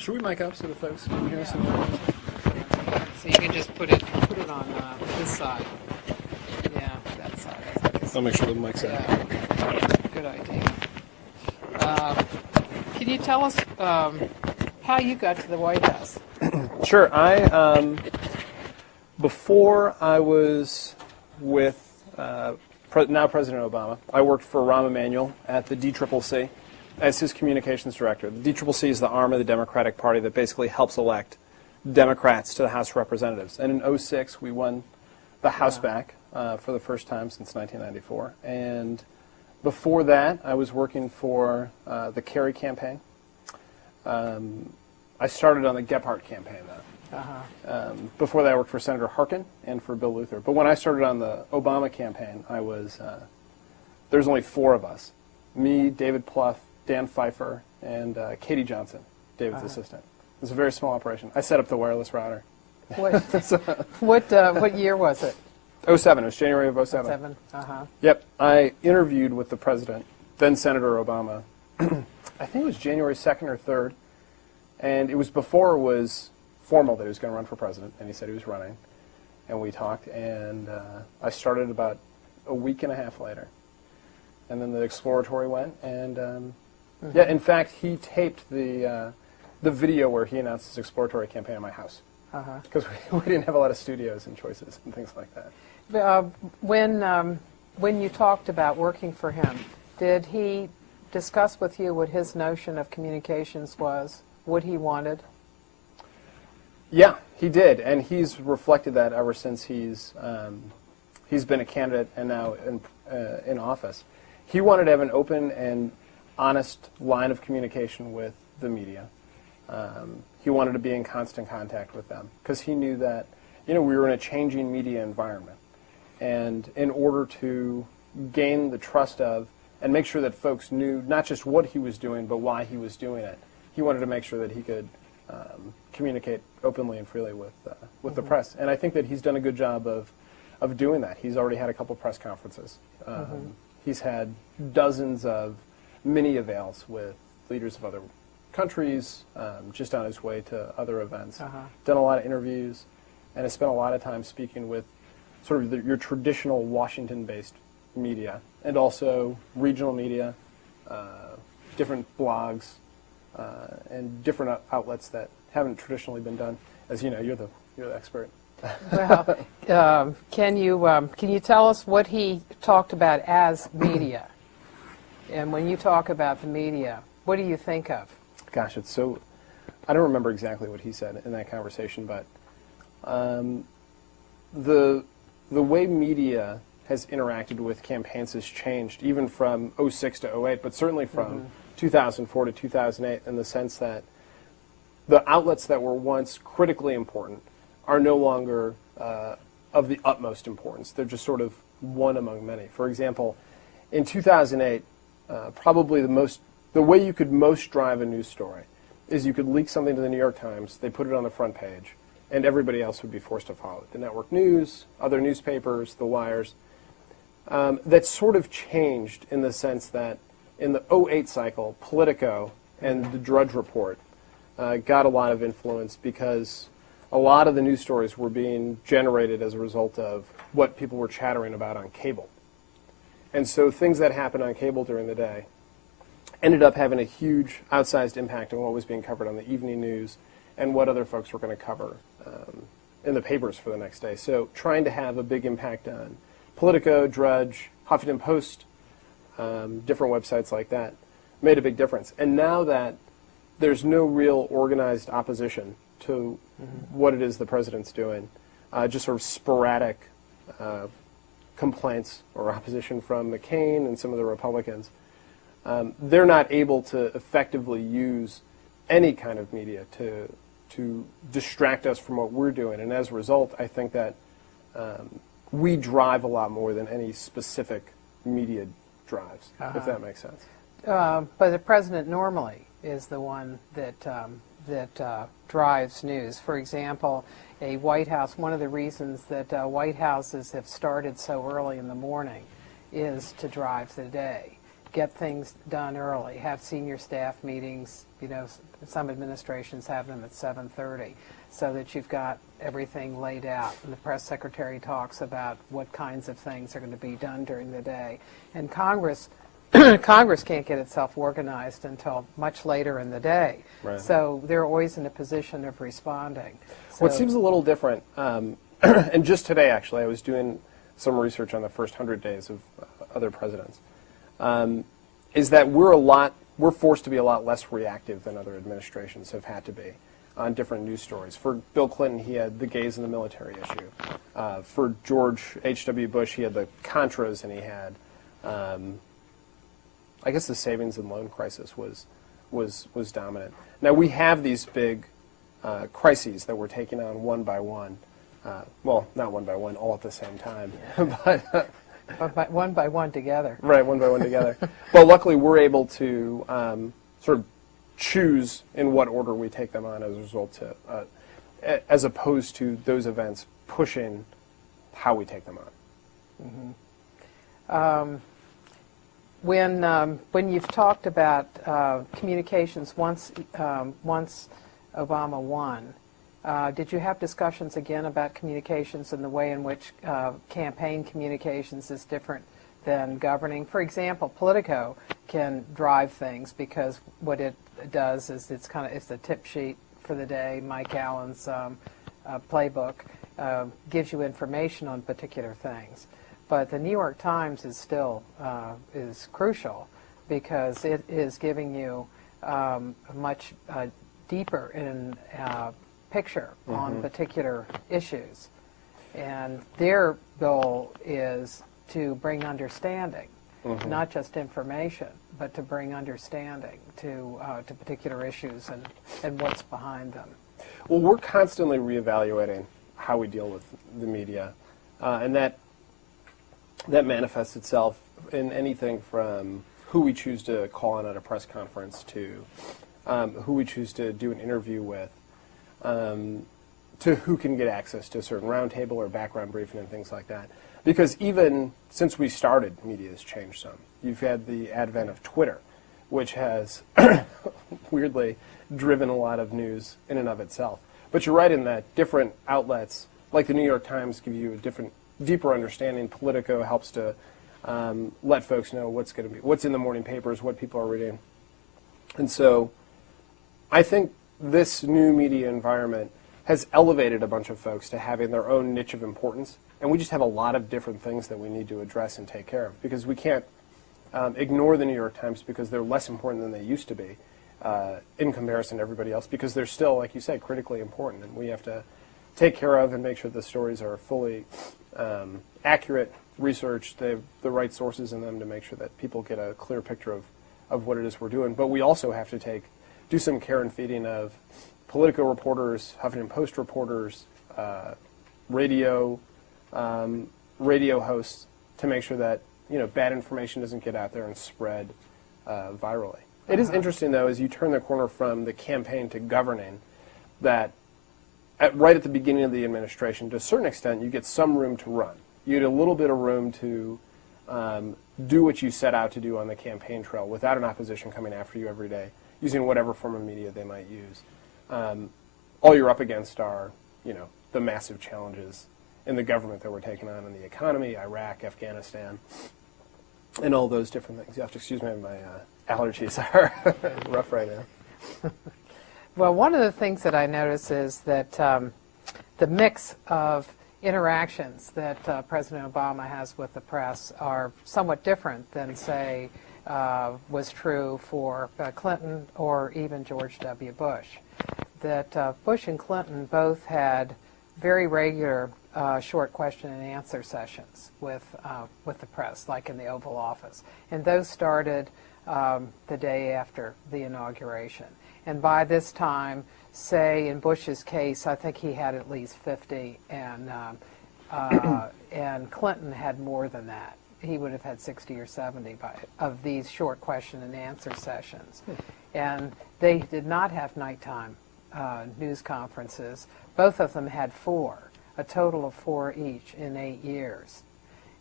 Should we mic up so the folks can hear us? So you can just put it on this side. Yeah, that side. I think is, I'll make sure the mic's out. yeah, good idea. Can you tell us how you got to the White House? Sure. Before I was with now President Obama, I worked for Rahm Emanuel at the DCCC as his communications director. The DCCC is the arm of the Democratic Party that basically helps elect Democrats to the House of Representatives. And in 2006, we won the House back for the first time since 1994. And before that, I was working for the Kerry campaign. I started on the Gephardt campaign, though. Before that, I worked for Senator Harkin and for Bill Luther. But when I started on the Obama campaign, I was there's only four of us: me, David Plouffe, Dan Pfeiffer, and Katie Johnson, David's assistant. It was a very small operation. I set up the wireless router. What year was it? 2007. It was January of 2007. Yep. I interviewed with the president, then Senator Obama. I think it was January 2nd or 3rd, and it was before it was formal that he was going to run for president, and he said he was running, and we talked, and I started about a week and a half later, and then the exploratory went, and yeah, in fact, he taped the video where he announced his exploratory campaign at my house, because we didn't have a lot of studios and choices and things like that. When you talked about working for him, did he discuss with you what his notion of communications was, what he wanted? Yeah, he did, and he's reflected that ever since he's been a candidate and now in office. He wanted to have an open and honest line of communication with the media. He wanted to be in constant contact with them because he knew that, we were in a changing media environment, and in order to gain the trust of and make sure that folks knew not just what he was doing but why he was doing it, he wanted to make sure that he could communicate openly and freely with the press. And I think that he's done a good job of doing that. He's already had a couple press conferences. He's had dozens of mini avails with leaders of other countries, just on his way to other events. Done a lot of interviews, and has spent a lot of time speaking with sort of your traditional Washington-based media, and also regional media, different blogs, and different outlets that haven't traditionally been done. As you know, you're the expert. Well, can you tell us what he talked about as media? And when you talk about the media, what do you think of? Gosh, it's so. I don't remember exactly what he said in that conversation, but the way media has interacted with campaigns has changed, even from 2006 to 2008, but certainly from 2004 to 2008, in the sense that the outlets that were once critically important are no longer of the utmost importance. They're just sort of one among many. For example, in 2008, probably the way you could most drive a news story is you could leak something to the New York Times, they put it on the front page, and everybody else would be forced to follow it. The network news, other newspapers, the wires. That sort of changed in the sense that in the 2008 cycle, Politico and the Drudge Report got a lot of influence because a lot of the news stories were being generated as a result of what people were chattering about on cable. And so things that happened on cable during the day ended up having a huge outsized impact on what was being covered on the evening news and what other folks were going to cover in the papers for the next day. So trying to have a big impact on Politico, Drudge, Huffington Post, different websites like that made a big difference. And now that there's no real organized opposition to what it is the president's doing, just sort of sporadic complaints or opposition from McCain and some of the Republicans, they're not able to effectively use any kind of media to distract us from what we're doing. And as a result, I think that we drive a lot more than any specific media drives, if that makes sense. But the president normally is the one that drives news. For example, a White House, one of the reasons that White Houses have started so early in the morning is to drive the day. get things done early, have senior staff meetings. You know, some administrations have them at 7:30, so that you've got everything laid out. And the press secretary talks about what kinds of things are going to be done during the day. And Congress can't get itself organized until much later in the day. Right. So they're always in a position of responding. So, What seems a little different, and just today actually, I was doing some research on the first 100 days of other presidents, is that we're forced to be a lot less reactive than other administrations have had to be on different news stories. For Bill Clinton, he had the gays in the military issue. For George H.W. Bush, he had the Contras, and he had, I guess the savings and loan crisis was dominant. Now we have these big crises that we're taking on one by one. Well, not one by one, all at the same time, but one by one together. Right, one by one together. But luckily, we're able to sort of choose in what order we take them on as a result, as opposed to those events pushing how we take them on. Mm-hmm. When you've talked about communications once Obama won, did you have discussions again about communications and the way in which campaign communications is different than governing? For example, Politico can drive things because what it does is it's the tip sheet for the day. Mike Allen's playbook gives you information on particular things. But the New York Times is still is crucial because it is giving you a much deeper picture on particular issues. And their goal is to bring understanding, not just information, but to bring understanding to particular issues and what's behind them. Well, we're constantly reevaluating how we deal with the media, and that manifests itself in anything from who we choose to call on at a press conference to who we choose to do an interview with, to who can get access to a certain roundtable or background briefing and things like that. Because even since we started, media has changed some. You've had the advent of Twitter, which has weirdly driven a lot of news in and of itself. But you're right in that different outlets, like the New York Times, give you a deeper understanding. Politico helps to let folks know what's in the morning papers, what people are reading. And so I think this new media environment has elevated a bunch of folks to having their own niche of importance, and we just have a lot of different things that we need to address and take care of, because we can't ignore the New York Times because they're less important than they used to be in comparison to everybody else, because they're still, like you said, critically important, and we have to take care of and make sure the stories are fully accurate, researched, they have the right sources in them to make sure that people get a clear picture of what it is we're doing. But we also have to do some care and feeding of Politico reporters, Huffington Post reporters, radio hosts, to make sure that bad information doesn't get out there and spread virally. It is interesting, though, as you turn the corner from the campaign to governing, that right at the beginning of the administration, to a certain extent, you get some room to run. You get a little bit of room to do what you set out to do on the campaign trail without an opposition coming after you every day, using whatever form of media they might use. All you're up against are, the massive challenges in the government that we're taking on in the economy, Iraq, Afghanistan, and all those different things. You have to excuse me, my allergies are rough right now. Well, one of the things that I notice is that the mix of interactions that President Obama has with the press are somewhat different than, say, was true for Clinton or even George W. Bush. That Bush and Clinton both had very regular short question and answer sessions with the press, like in the Oval Office. And those started the day after the inauguration. And by this time, say in Bush's case, I think he had at least 50, and Clinton had more than that. He would have had 60 or 70 of these short question and answer sessions. And they did not have nighttime news conferences. Both of them had 4, a total of 4 each in 8 years.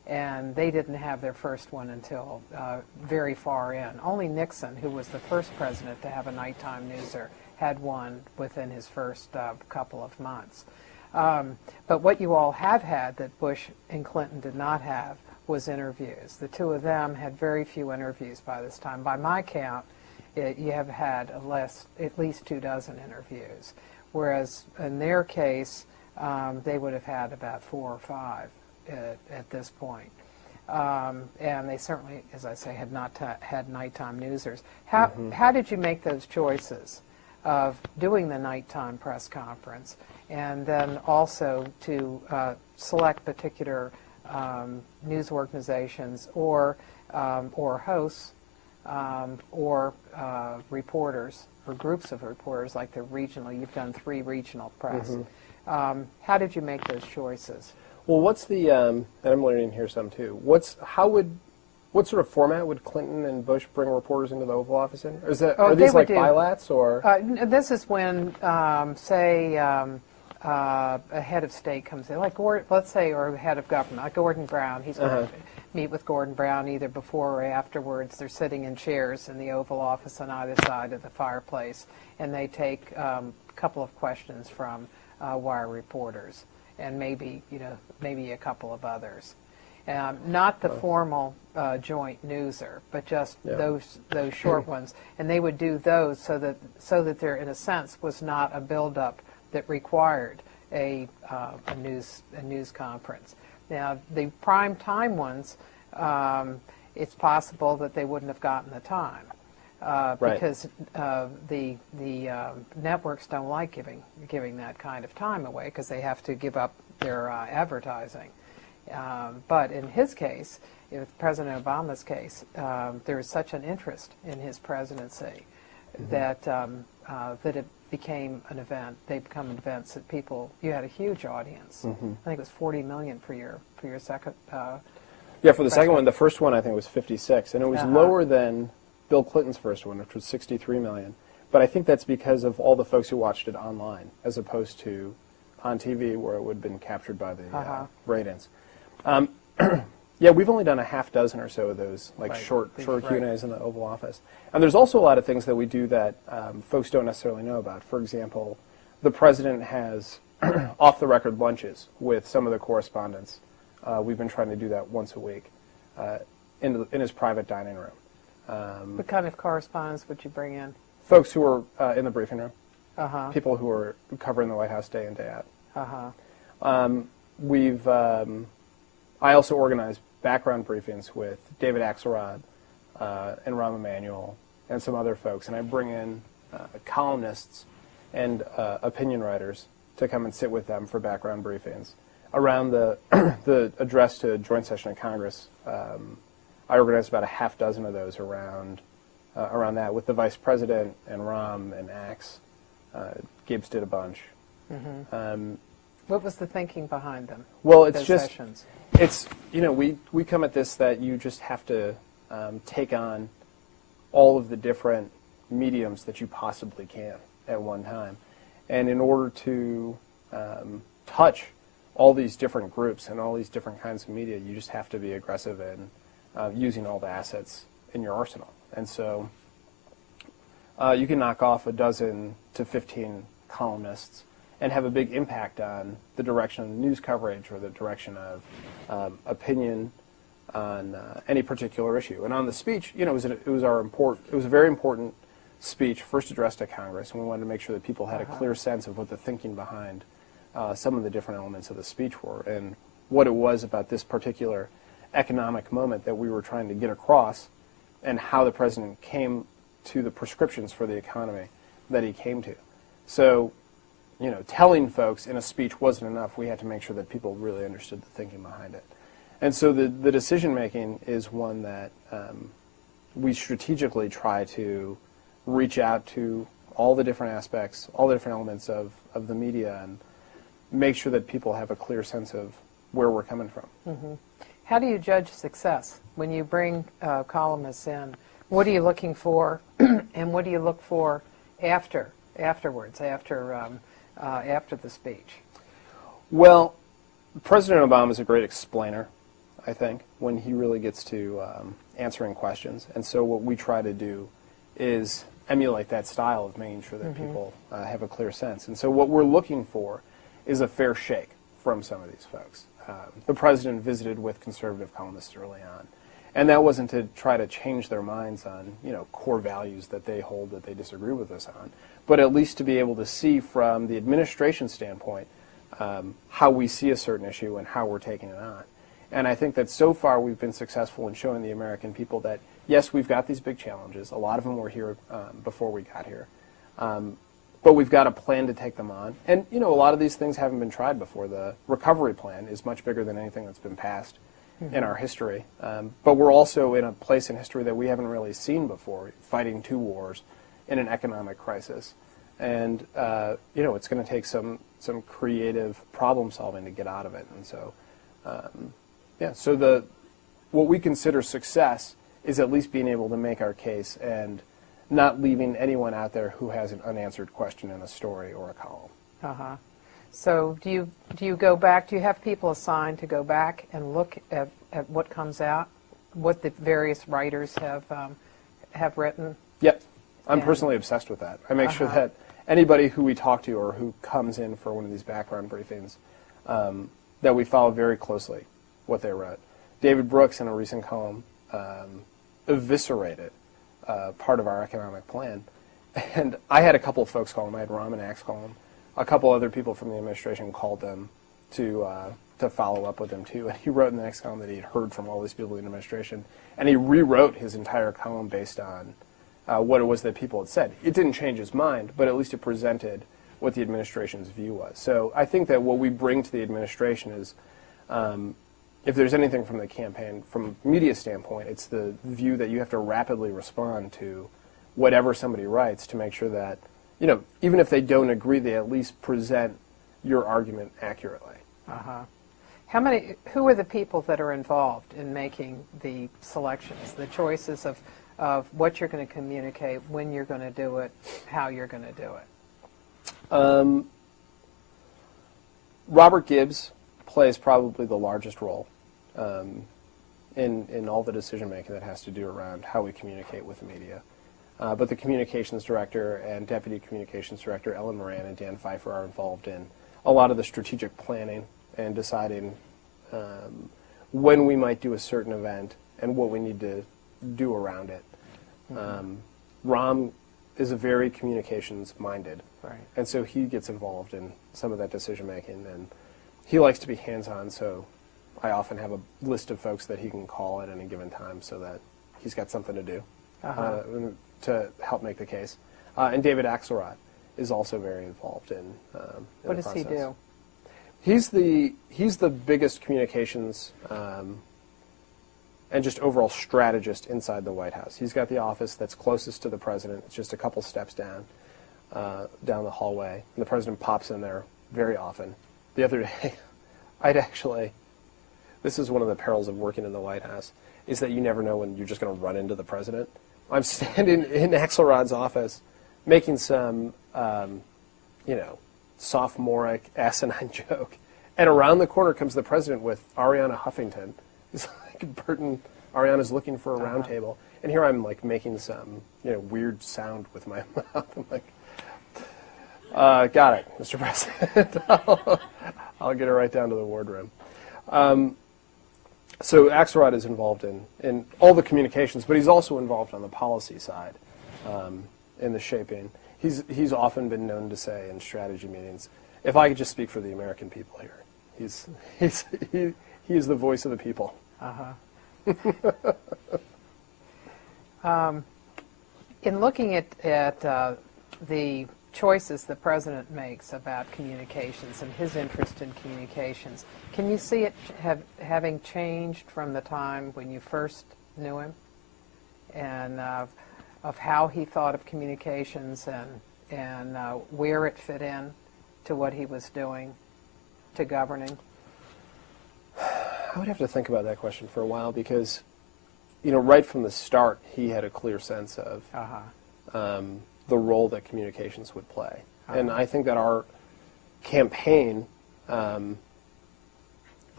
and they didn't have their first one until very far in. Only Nixon, who was the first president to have a nighttime newser, had one within his first couple of months. But what you all have had that Bush and Clinton did not have was interviews. The two of them had very few interviews by this time. By my count, you have had at least 24 interviews, whereas in their case, they would have had about 4 or 5 at this point. And they certainly, as I say, had not had nighttime newsers. How did you make those choices of doing the nighttime press conference and then also to select particular news organizations or hosts or reporters or groups of reporters like the regional? You've done 3 regional press. How did you make those choices? Well, what's the, and I'm learning here some too, what sort of format would Clinton and Bush bring reporters into the Oval Office in? Are these like bilats or? This is when, say, a head of state comes in, like let's say, or a head of government, like Gordon Brown. He's going to meet with Gordon Brown either before or afterwards. They're sitting in chairs in the Oval Office on either side of the fireplace, and they take a couple of questions from wire reporters, and maybe a couple of others. Not the formal joint newser, but just those short ones, and they would do those so that there, in a sense, was not a buildup that required a news conference. Now, the prime time ones, it's possible that they wouldn't have gotten the time because the networks don't like giving that kind of time away because they have to give up their advertising. But in his case, in President Obama's case, there is such an interest in his presidency that it became an event. They become events that you had a huge audience. I think it was 40 million for your second. Yeah, for the second one. The first one I think was 56, and it was lower than Bill Clinton's first one, which was 63 million. But I think that's because of all the folks who watched it online, as opposed to on TV, where it would have been captured by the ratings. Yeah, we've only done a half dozen or so of those, like short Q&As in the Oval Office. And there's also a lot of things that we do that folks don't necessarily know about. For example, the president has off-the-record lunches with some of the correspondents. We've been trying to do that once a week in his private dining room. What kind of correspondence would you bring in? Folks who are in the briefing room. People who are covering the White House day in, day out. I also organize background briefings with David Axelrod and Rahm Emanuel and some other folks, and I bring in columnists and opinion writers to come and sit with them for background briefings. Around the address to Joint Session of Congress, I organized about a half dozen of those around that with the Vice President and Rahm and Axe. Gibbs did a bunch. What was the thinking behind them? Well, it's just sessions? It's, we come at this that you just have to take on all of the different mediums that you possibly can at one time. And in order to touch all these different groups and all these different kinds of media, you just have to be aggressive in using all the assets in your arsenal. And so you can knock off a dozen to 15 columnists and have a big impact on the direction of news coverage or the direction of opinion on any particular issue. And on the speech, it was a very important speech, first addressed to Congress, and we wanted to make sure that people had a clear sense of what the thinking behind some of the different elements of the speech were and what it was about this particular economic moment that we were trying to get across and how the president came to the prescriptions for the economy that he came to. So, telling folks in a speech wasn't enough. We had to make sure that people really understood the thinking behind it. And so the decision-making is one that we strategically try to reach out to all the different aspects, all the different elements of the media and make sure that people have a clear sense of where we're coming from. How do you judge success when you bring columnists in? What are you looking for, and what do you look for afterwards, after the speech? Well, President Obama is a great explainer. I think, when he really gets to answering questions. And so what we try to do is emulate that style of making sure that people have a clear sense. And so what we're looking for is a fair shake from some of these folks. The president visited with conservative columnists early on, and that wasn't to try to change their minds on, core values that they hold that they disagree with us on, but at least to be able to see from the administration standpoint how we see a certain issue and how we're taking it on. And I think that so far we've been successful in showing the American people that, yes, we've got these big challenges. A lot of them were here before we got here. But we've got a plan to take them on. And, a lot of these things haven't been tried before. The recovery plan is much bigger than anything that's been passed in our history. But we're also in a place in history that we haven't really seen before, fighting 2 wars in an economic crisis. And, it's going to take some creative problem solving to get out of it. And so, so what we consider success is at least being able to make our case and not leaving anyone out there who has an unanswered question in a story or a column. So do you go back, do you have people assigned to go back and look at what comes out, what the various writers have written? Yep. I'm personally obsessed with that. I make sure that anybody who we talk to or who comes in for one of these background briefings, that we follow very closely what they wrote. David Brooks, in a recent column, eviscerated part of our economic plan. And I had a couple of folks call him. I had Ram and Axe call him. A couple other people from the administration called them to follow up with him, too. And he wrote in the next column that he had heard from all these people in the administration. And he rewrote his entire column based on what it was that people had said. It didn't change his mind, but at least it presented what the administration's view was. So I think that what we bring to the administration is, if there's anything from the campaign, from a media standpoint, it's the view that you have to rapidly respond to whatever somebody writes to make sure that, even if they don't agree, they at least present your argument accurately. Who are the people that are involved in making the selections, the choices of what you're going to communicate, when you're going to do it, how you're going to do it? Robert Gibbs plays probably the largest role in all the decision-making that has to do around how we communicate with the media. But the communications director and deputy communications director, Ellen Moran and Dan Pfeiffer, are involved in a lot of the strategic planning and deciding when we might do a certain event and what we need to do around it. Ram is a very communications-minded, and so he gets involved in some of that decision-making, and he likes to be hands-on, so I often have a list of folks that he can call at any given time so that he's got something to do to help make the case. And David Axelrod is also very involved in what the does he process. do? He's the biggest communications and just overall strategist inside the White House. He's got the office that's closest to the president. It's just a couple steps down the hallway. And the president pops in there very often. The other day, this is one of the perils of working in the White House, is that you never know when you're just going to run into the president. I'm standing in Axelrod's office making some, sophomoric asinine joke, and around the corner comes the president with Arianna Huffington. He's like, Burton, Ariana's looking for a round table. And here I'm like making some, weird sound with my mouth. I'm like, got it, Mr. President. I'll get it right down to the wardroom. So Axelrod is involved in all the communications, but he's also involved on the policy side in the shaping. He's often been known to say in strategy meetings, if I could just speak for the American people here, he is the voice of the people. In looking at the choices the president makes about communications and his interest in communications, can you see it having changed from the time when you first knew him, and of how he thought of communications and where it fit in to what he was doing to governing? I would have to think about that question for a while because, right from the start, he had a clear sense of the role that communications would play. And I think that our campaign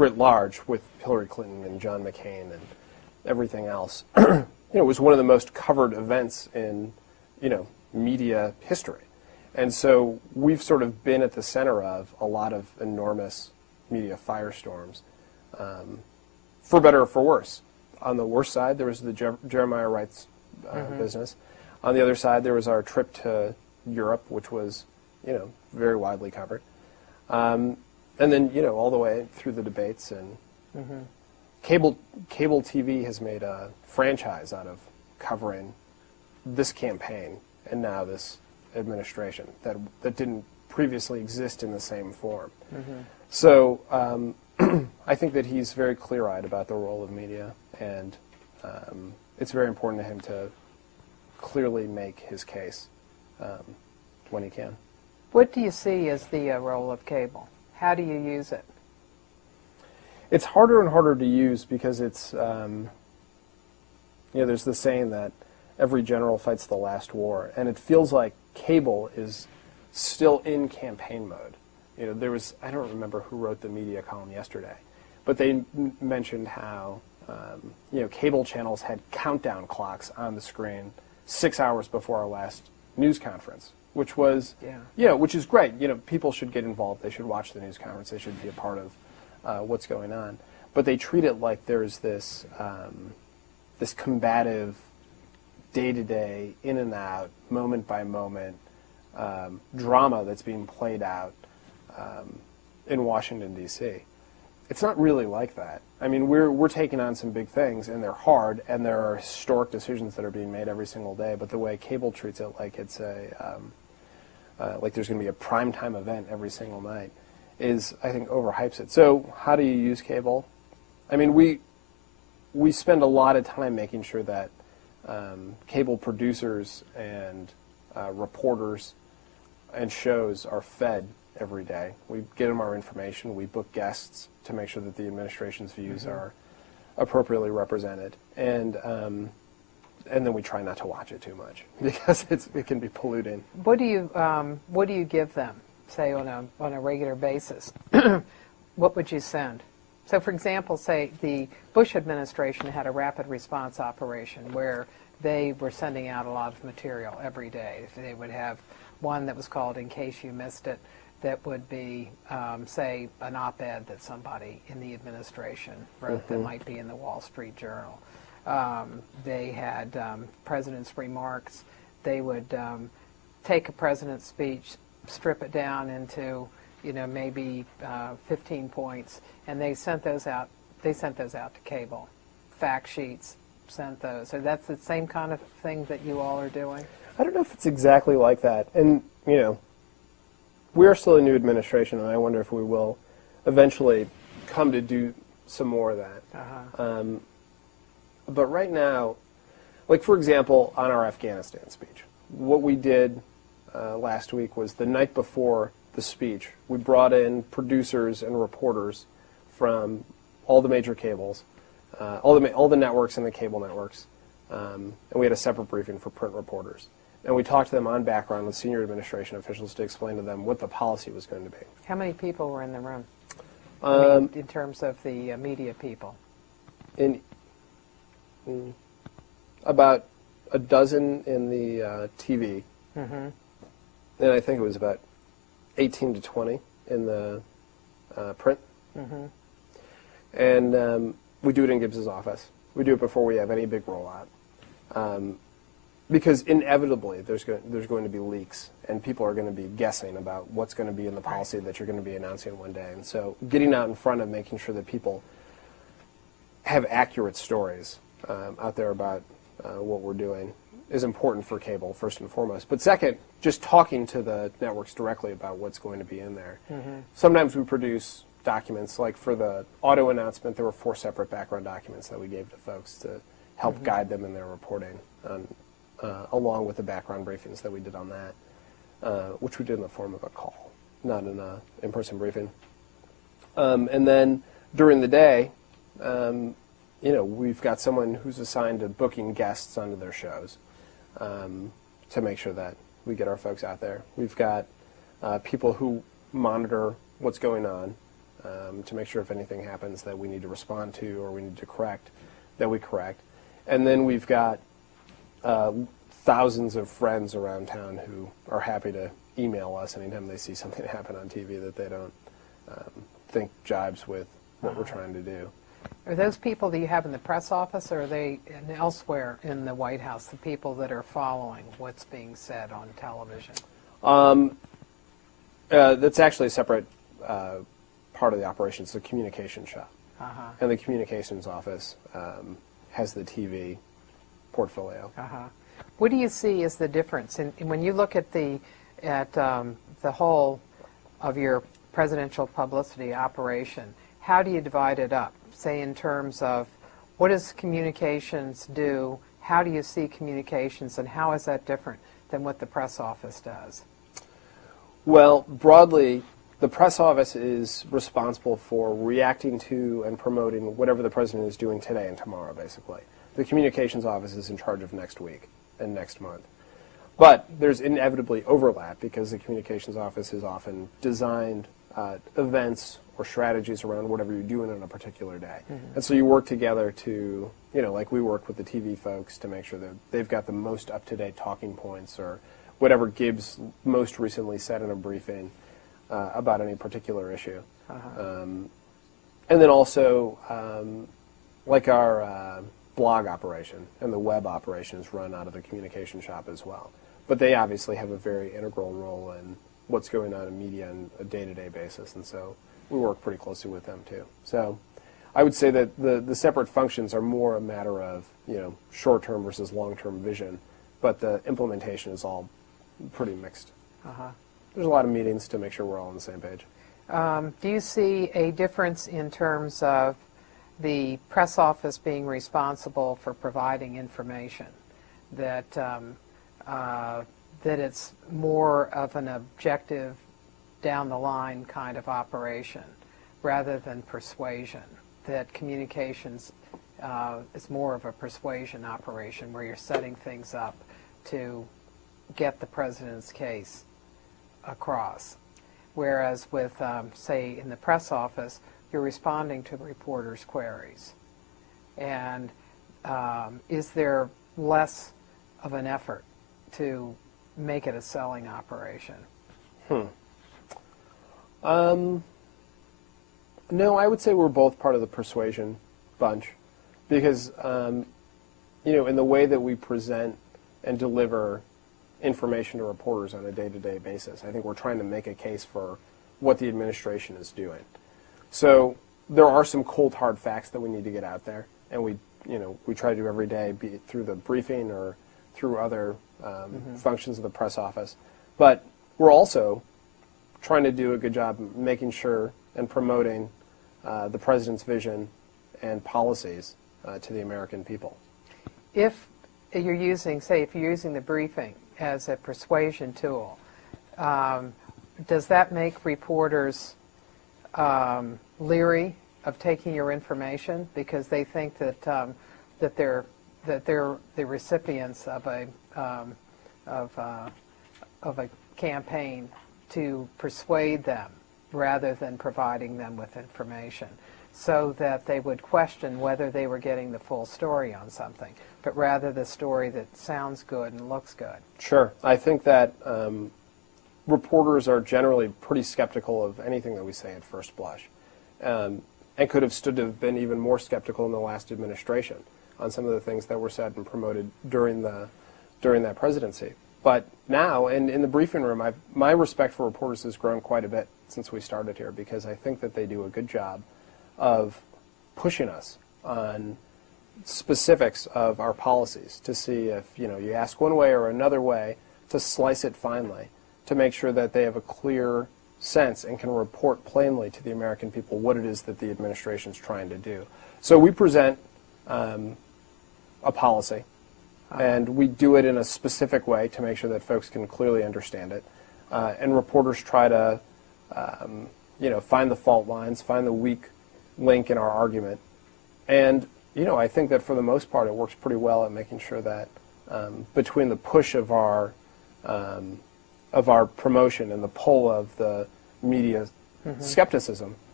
writ large with Hillary Clinton and John McCain and everything else, it was one of the most covered events in, media history. And so we've sort of been at the center of a lot of enormous media firestorms, for better or for worse. On the worst side, there was the Jeremiah Wright's business. On the other side, there was our trip to Europe, which was, very widely covered. And then, all the way through the debates. And cable TV has made a franchise out of covering this campaign and now this administration that didn't previously exist in the same form. So I think that he's very clear-eyed about the role of media, and it's very important to him to clearly make his case when he can. What do you see as the role of cable? How do you use it? It's harder and harder to use because it's, there's the saying that every general fights the last war, and it feels like cable is still in campaign mode. There was, I don't remember who wrote the media column yesterday, but they mentioned how, cable channels had countdown clocks on the screen 6 hours before our last news conference, which was, which is great. People should get involved. They should watch the news conference. They should be a part of what's going on. But they treat it like there's this, this combative, day-to-day, in and out, moment by moment drama that's being played out in Washington, D.C. It's not really like that. I mean, we're taking on some big things, and they're hard, and there are historic decisions that are being made every single day. But the way cable treats it, like it's like there's going to be a primetime event every single night, is, I think, overhypes it. So how do you use cable? I mean, we spend a lot of time making sure that cable producers and reporters and shows are fed every day. We get them our information. We book guests to make sure that the administration's views are appropriately represented, and then we try not to watch it too much because it can be polluting. What do you give them, say on a regular basis? What would you send? So, for example, say the Bush administration had a rapid response operation where they were sending out a lot of material every day. They would have one that was called "In Case You Missed It," that would be, say, an op-ed that somebody in the administration wrote that might be in the Wall Street Journal. They had president's remarks. They would take a president's speech, strip it down into, maybe 15 points, and they sent those out. They sent those out to cable. Fact sheets, sent those. So that's the same kind of thing that you all are doing? I don't know if it's exactly like that. And, we're still a new administration, and I wonder if we will eventually come to do some more of that. But right now, like, for example, on our Afghanistan speech, what we did last week was the night before the speech, we brought in producers and reporters from all the major cables, all the networks and the cable networks, and we had a separate briefing for print reporters. And we talked to them on background with senior administration officials to explain to them what the policy was going to be. How many people were in the room? In terms of the media people? About a dozen in the TV, and I think it was about 18 to 20 in the print. And we do it in Gibbs's office. We do it before we have any big rollout. Because inevitably there's going to be leaks, and people are going to be guessing about what's going to be in the policy that you're going to be announcing one day. And so getting out in front of making sure that people have accurate stories out there about what we're doing is important for cable, first and foremost. But second, just talking to the networks directly about what's going to be in there. Sometimes we produce documents, like for the auto announcement, there were 4 separate background documents that we gave to folks to help guide them in their reporting, along with the background briefings that we did on that, which we did in the form of a call, not an in-person briefing. And then during the day, we've got someone who's assigned to booking guests onto their shows to make sure that we get our folks out there. We've got people who monitor what's going on to make sure if anything happens that we need to respond to or we need to correct, that we correct. And then we've got thousands of friends around town who are happy to email us anytime they see something happen on TV that they don't think jibes with what we're trying to do. Are those people that you have in the press office, or are they elsewhere in the White House, the people that are following what's being said on television? That's actually a separate part of the operation. It's the communication shop. And the communications office has the TV portfolio. What do you see as the difference? When you look at the whole of your presidential publicity operation, how do you divide it up? Say in terms of what does communications do, how do you see communications, and how is that different than what the press office does? Well, broadly, the press office is responsible for reacting to and promoting whatever the president is doing today and tomorrow, basically. The communications office is in charge of next week and next month. But there's inevitably overlap because the communications office has often designed events or strategies around whatever you're doing on a particular day. And so you work together to, like we work with the TV folks to make sure that they've got the most up-to-date talking points or whatever Gibbs most recently said in a briefing about any particular issue. And then also, like our blog operation and the web operations run out of the communication shop as well. But they obviously have a very integral role in what's going on in media on a day-to-day basis, and so we work pretty closely with them too. So I would say that the separate functions are more a matter of short-term versus long-term vision, but the implementation is all pretty mixed. There's a lot of meetings to make sure we're all on the same page. Do you see a difference in terms of the press office being responsible for providing information, that it's more of an objective, down-the-line kind of operation rather than persuasion, that communications is more of a persuasion operation where you're setting things up to get the president's case across, whereas with, say, in the press office, you're responding to the reporters' queries. And is there less of an effort to make it a selling operation? No, I would say we're both part of the persuasion bunch because, in the way that we present and deliver information to reporters on a day-to-day basis, I think we're trying to make a case for what the administration is doing. So there are some cold, hard facts that we need to get out there, and we try to do every day, be it through the briefing or through other functions of the press office. But we're also trying to do a good job making sure and promoting the president's vision and policies to the American people. If you're using the briefing as a persuasion tool, does that make reporters leery of taking your information because they think that they're the recipients of a campaign to persuade them rather than providing them with information, so that they would question whether they were getting the full story on something, but rather the story that sounds good and looks good? Sure. I think that reporters are generally pretty skeptical of anything that we say at first blush, and could have stood to have been even more skeptical in the last administration on some of the things that were said and promoted during that presidency. But now, and in the briefing room, my respect for reporters has grown quite a bit since we started here, because I think that they do a good job of pushing us on specifics of our policies to see if you ask one way or another way, to slice it finely, to make sure that they have a clear sense and can report plainly to the American people what it is that the administration is trying to do. So we present a policy, and we do it in a specific way to make sure that folks can clearly understand it. And reporters try to, find the fault lines, find the weak link in our argument. And, I think that for the most part it works pretty well at making sure that between the push of our promotion and the pull of the media skepticism,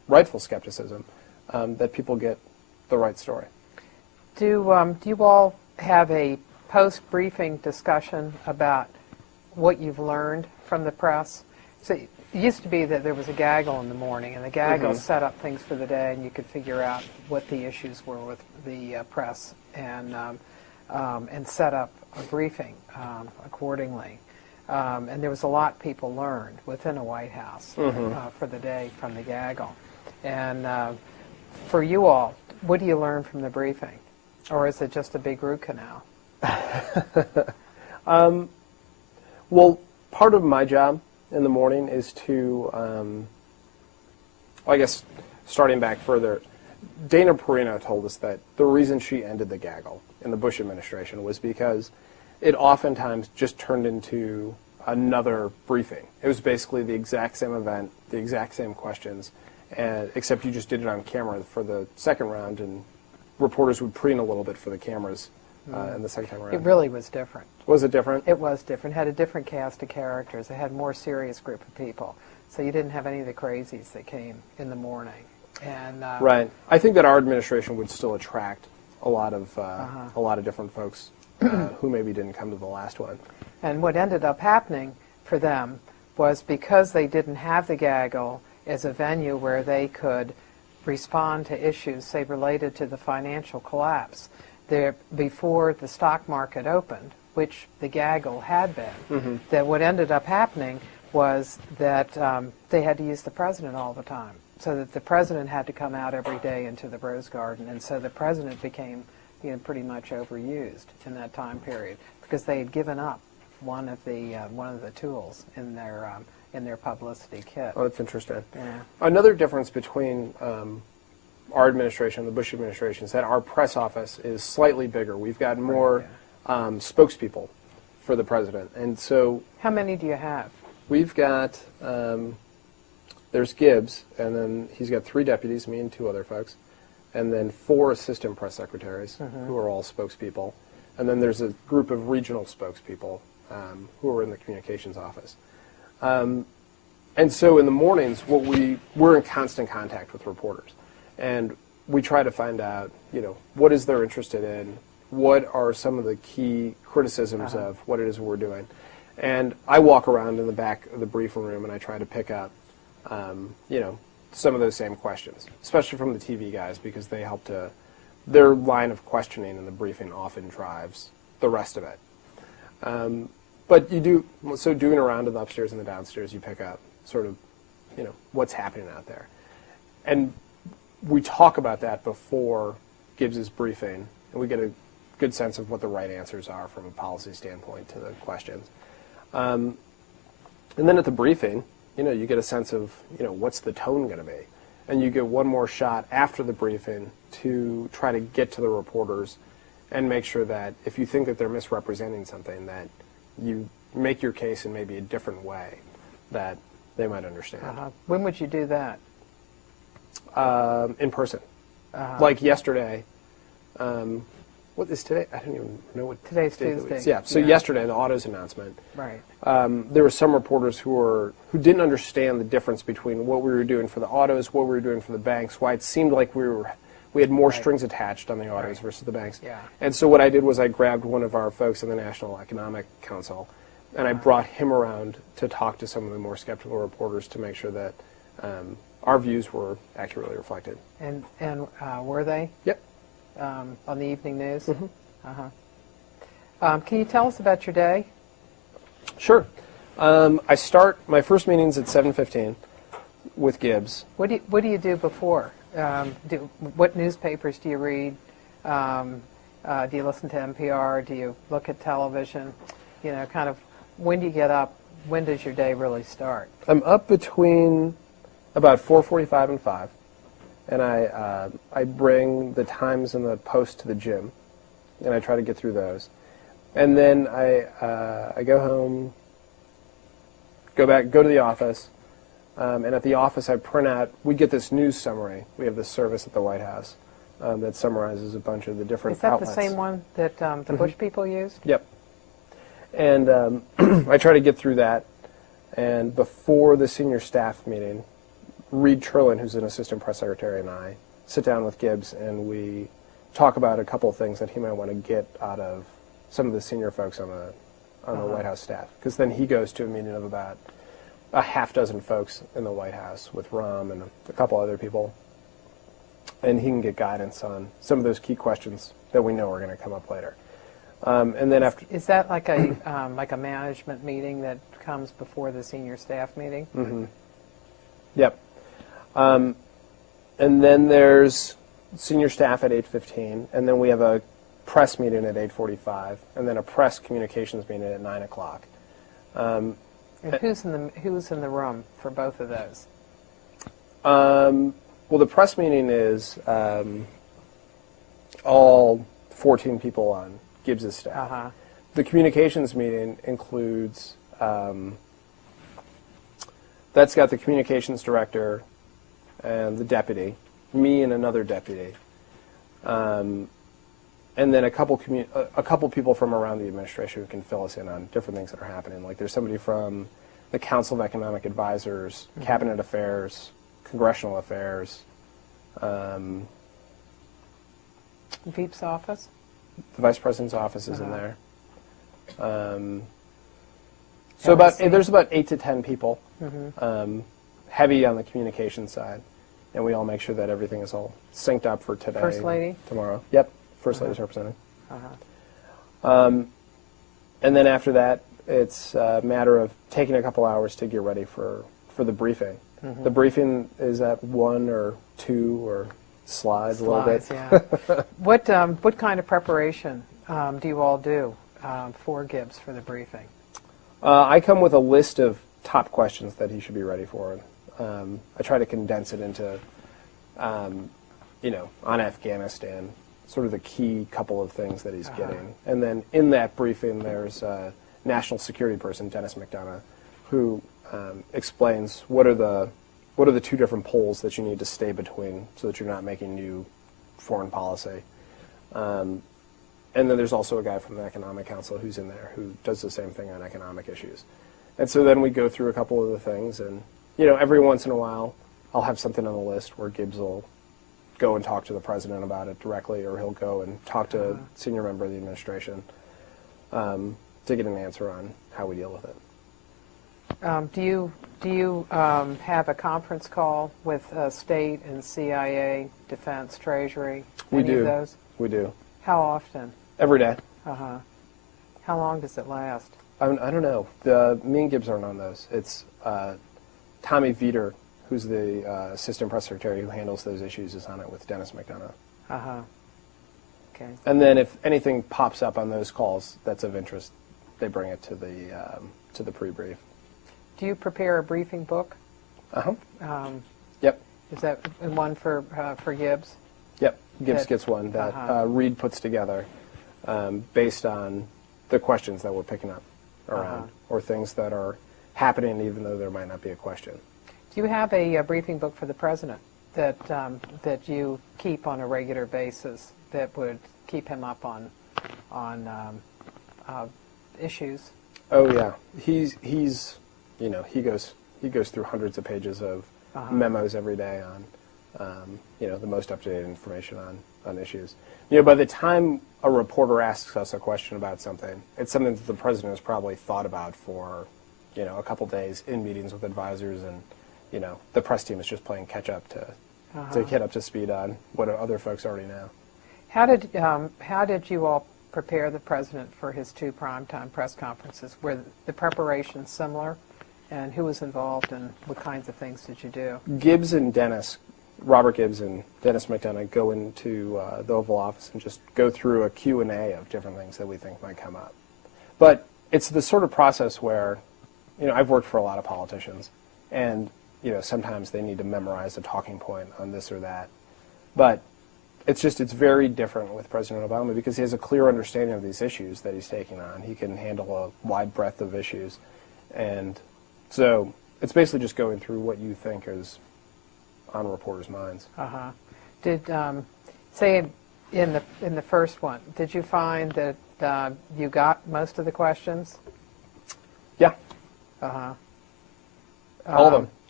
rightful skepticism, that people get the right story. Do you all have a post-briefing discussion about what you've learned from the press? So it used to be that there was a gaggle in the morning, and the gaggle set up things for the day, and you could figure out what the issues were with the press and set up a briefing accordingly. And there was a lot people learned within a White House for the day from the gaggle. And for you all, what do you learn from the briefing? Or is it just a big root canal? Well, part of my job in the morning is to, I guess, starting back further, Dana Perino told us that the reason she ended the gaggle in the Bush administration was because it oftentimes just turned into another briefing. It was basically the exact same event, the exact same questions, and except you just did it on camera for the second round, and reporters would preen a little bit for the cameras in the second time around. It really was different. Was it different? It was different. It had a different cast of characters. It had a more serious group of people. So you didn't have any of the crazies that came in the morning. And right. I think that our administration would still attract a lot of different folks who maybe didn't come to the last one. And what ended up happening for them was because they didn't have the gaggle as a venue where they could respond to issues, say, related to the financial collapse. Before the stock market opened, which the gaggle had been, that what ended up happening was that they had to use the president all the time, so that the president had to come out every day into the Rose Garden, and so the president became pretty much overused in that time period because they had given up one of the tools in their publicity kit. Oh, that's interesting. Yeah. Another difference between our administration and the Bush administration is that our press office is slightly bigger. We've got more spokespeople for the president. And so... How many do you have? We've got, there's Gibbs, and then he's got 3 deputies, me and 2 other folks, and then 4 assistant press secretaries who are all spokespeople. And then there's a group of regional spokespeople who are in the communications office. And so in the mornings, we're in constant contact with reporters. And we try to find out, what is they're interested in, what are some of the key criticisms of what it is we're doing. And I walk around in the back of the briefing room and I try to pick up, some of those same questions, especially from the TV guys, because they help to, their line of questioning in the briefing often drives the rest of it. But doing around in the upstairs and the downstairs, you pick up sort of, what's happening out there. And we talk about that before Gibbs's briefing, and we get a good sense of what the right answers are from a policy standpoint to the questions. And then at the briefing, you get a sense of, what's the tone going to be. And you get one more shot after the briefing to try to get to the reporters and make sure that if you think that they're misrepresenting something, that you make your case in maybe a different way that they might understand. When would you do that? In person. Like yesterday. What is today? I don't even know what Today's day Tuesday. Yeah, so yesterday, the autos announcement. Right. There were some reporters who didn't understand the difference between what we were doing for the autos, what we were doing for the banks, why it seemed like we had more strings attached on the autos versus the banks. Yeah. And so what I did was I grabbed one of our folks in the National Economic Council, and I brought him around to talk to some of the more skeptical reporters to make sure that our views were accurately reflected. And were they? Yep. On the evening news? Can you tell us about your day? Sure. I start, my first meeting's at 7:15 with Gibbs. What do you do before? What newspapers do you read? Do you listen to NPR? Do you look at television? Kind of when do you get up? When does your day really start? I'm up between about 4:45 and 5. And I bring the Times and the Post to the gym, and I try to get through those. And then I go home, go to the office, and at the office I print out, we get this news summary. We have this service at the White House that summarizes a bunch of the different outlets. Is that the same one that the Bush people used? Yep. And I try to get through that. And before the senior staff meeting, Reed Trillin, who's an assistant press secretary, and I sit down with Gibbs and we talk about a couple of things that he might want to get out of some of the senior folks on the White House staff. Because then he goes to a meeting of about a half dozen folks in the White House with Rahm and a couple other people, and he can get guidance on some of those key questions that we know are going to come up later. And then after, Is that like a management meeting that comes before the senior staff meeting? Mm-hmm. Yep. And then there's senior staff at 8:15, and then we have a press meeting at 8:45, and then a press communications meeting at 9 o'clock. And who's in the room for both of those? Well, the press meeting is all 14 people on Gibbs's staff. Uh-huh. The communications meeting includes, that's got the communications director and the deputy, me and another deputy, and then a couple people from around the administration who can fill us in on different things that are happening. Like there's somebody from the Council of Economic Advisors, mm-hmm. Cabinet Affairs, Congressional Affairs. Veep's office? The Vice President's office is in there. So there's about 8 to 10 people, mm-hmm. Heavy on the communication side, and we all make sure that everything is all synced up for today. First Lady? Tomorrow. Yep, First Lady's representing. Uh-huh. And then after that, it's a matter of taking a couple hours to get ready for the briefing. Mm-hmm. The briefing is at 1 or 2 or slides a little bit. Yeah. What kind of preparation do you all do for Gibbs for the briefing? I come with a list of top questions that he should be ready for. I try to condense it into, on Afghanistan, sort of the key couple of things that he's getting. And then in that briefing, there's a national security person, Dennis McDonough, who explains what are the two different poles that you need to stay between so that you're not making new foreign policy. And then there's also a guy from the Economic Council who's in there who does the same thing on economic issues. And so then we go through a couple of the things, and every once in a while I'll have something on the list where Gibbs will go and talk to the president about it directly, or he'll go and talk to a senior member of the administration to get an answer on how we deal with it. Do you have a conference call with State and CIA, Defense, Treasury? Any of those? We do. How often? Every day. Uh-huh. How long does it last? I don't know. Me and Gibbs aren't on those. It's Tommy Veter, who's the assistant press secretary who handles those issues, is on it with Dennis McDonough. Uh-huh. Okay. And then if anything pops up on those calls that's of interest, they bring it to the pre-brief. Do you prepare a briefing book? Uh-huh. Yep. Is that one for Gibbs? Yep. Gibbs gets one that Reed puts together based on the questions that we're picking up around or things that are happening even though there might not be a question. Do you have a briefing book for the president that you keep on a regular basis that would keep him up on issues? Oh yeah, he's he goes through hundreds of pages of memos every day on the most up-to-date information on issues. By the time a reporter asks us a question about something, it's something that the president has probably thought about for a couple days in meetings with advisors, and the press team is just playing catch up to get up to speed on what other folks already know. How did you all prepare the president for his 2 primetime press conferences? Were the preparations similar, and who was involved, and what kinds of things did you do? Robert Gibbs and Dennis McDonough go into the Oval Office and just go through a Q&A of different things that we think might come up. But it's the sort of process where, I've worked for a lot of politicians, and sometimes they need to memorize a talking point on this or that. But it's very different with President Obama because he has a clear understanding of these issues that he's taking on. He can handle a wide breadth of issues. And so it's basically just going through what you think is on reporters' minds. Uh-huh. Did, say in the first one, did you find that you got most of the questions? Yeah. Uh-huh. All of them.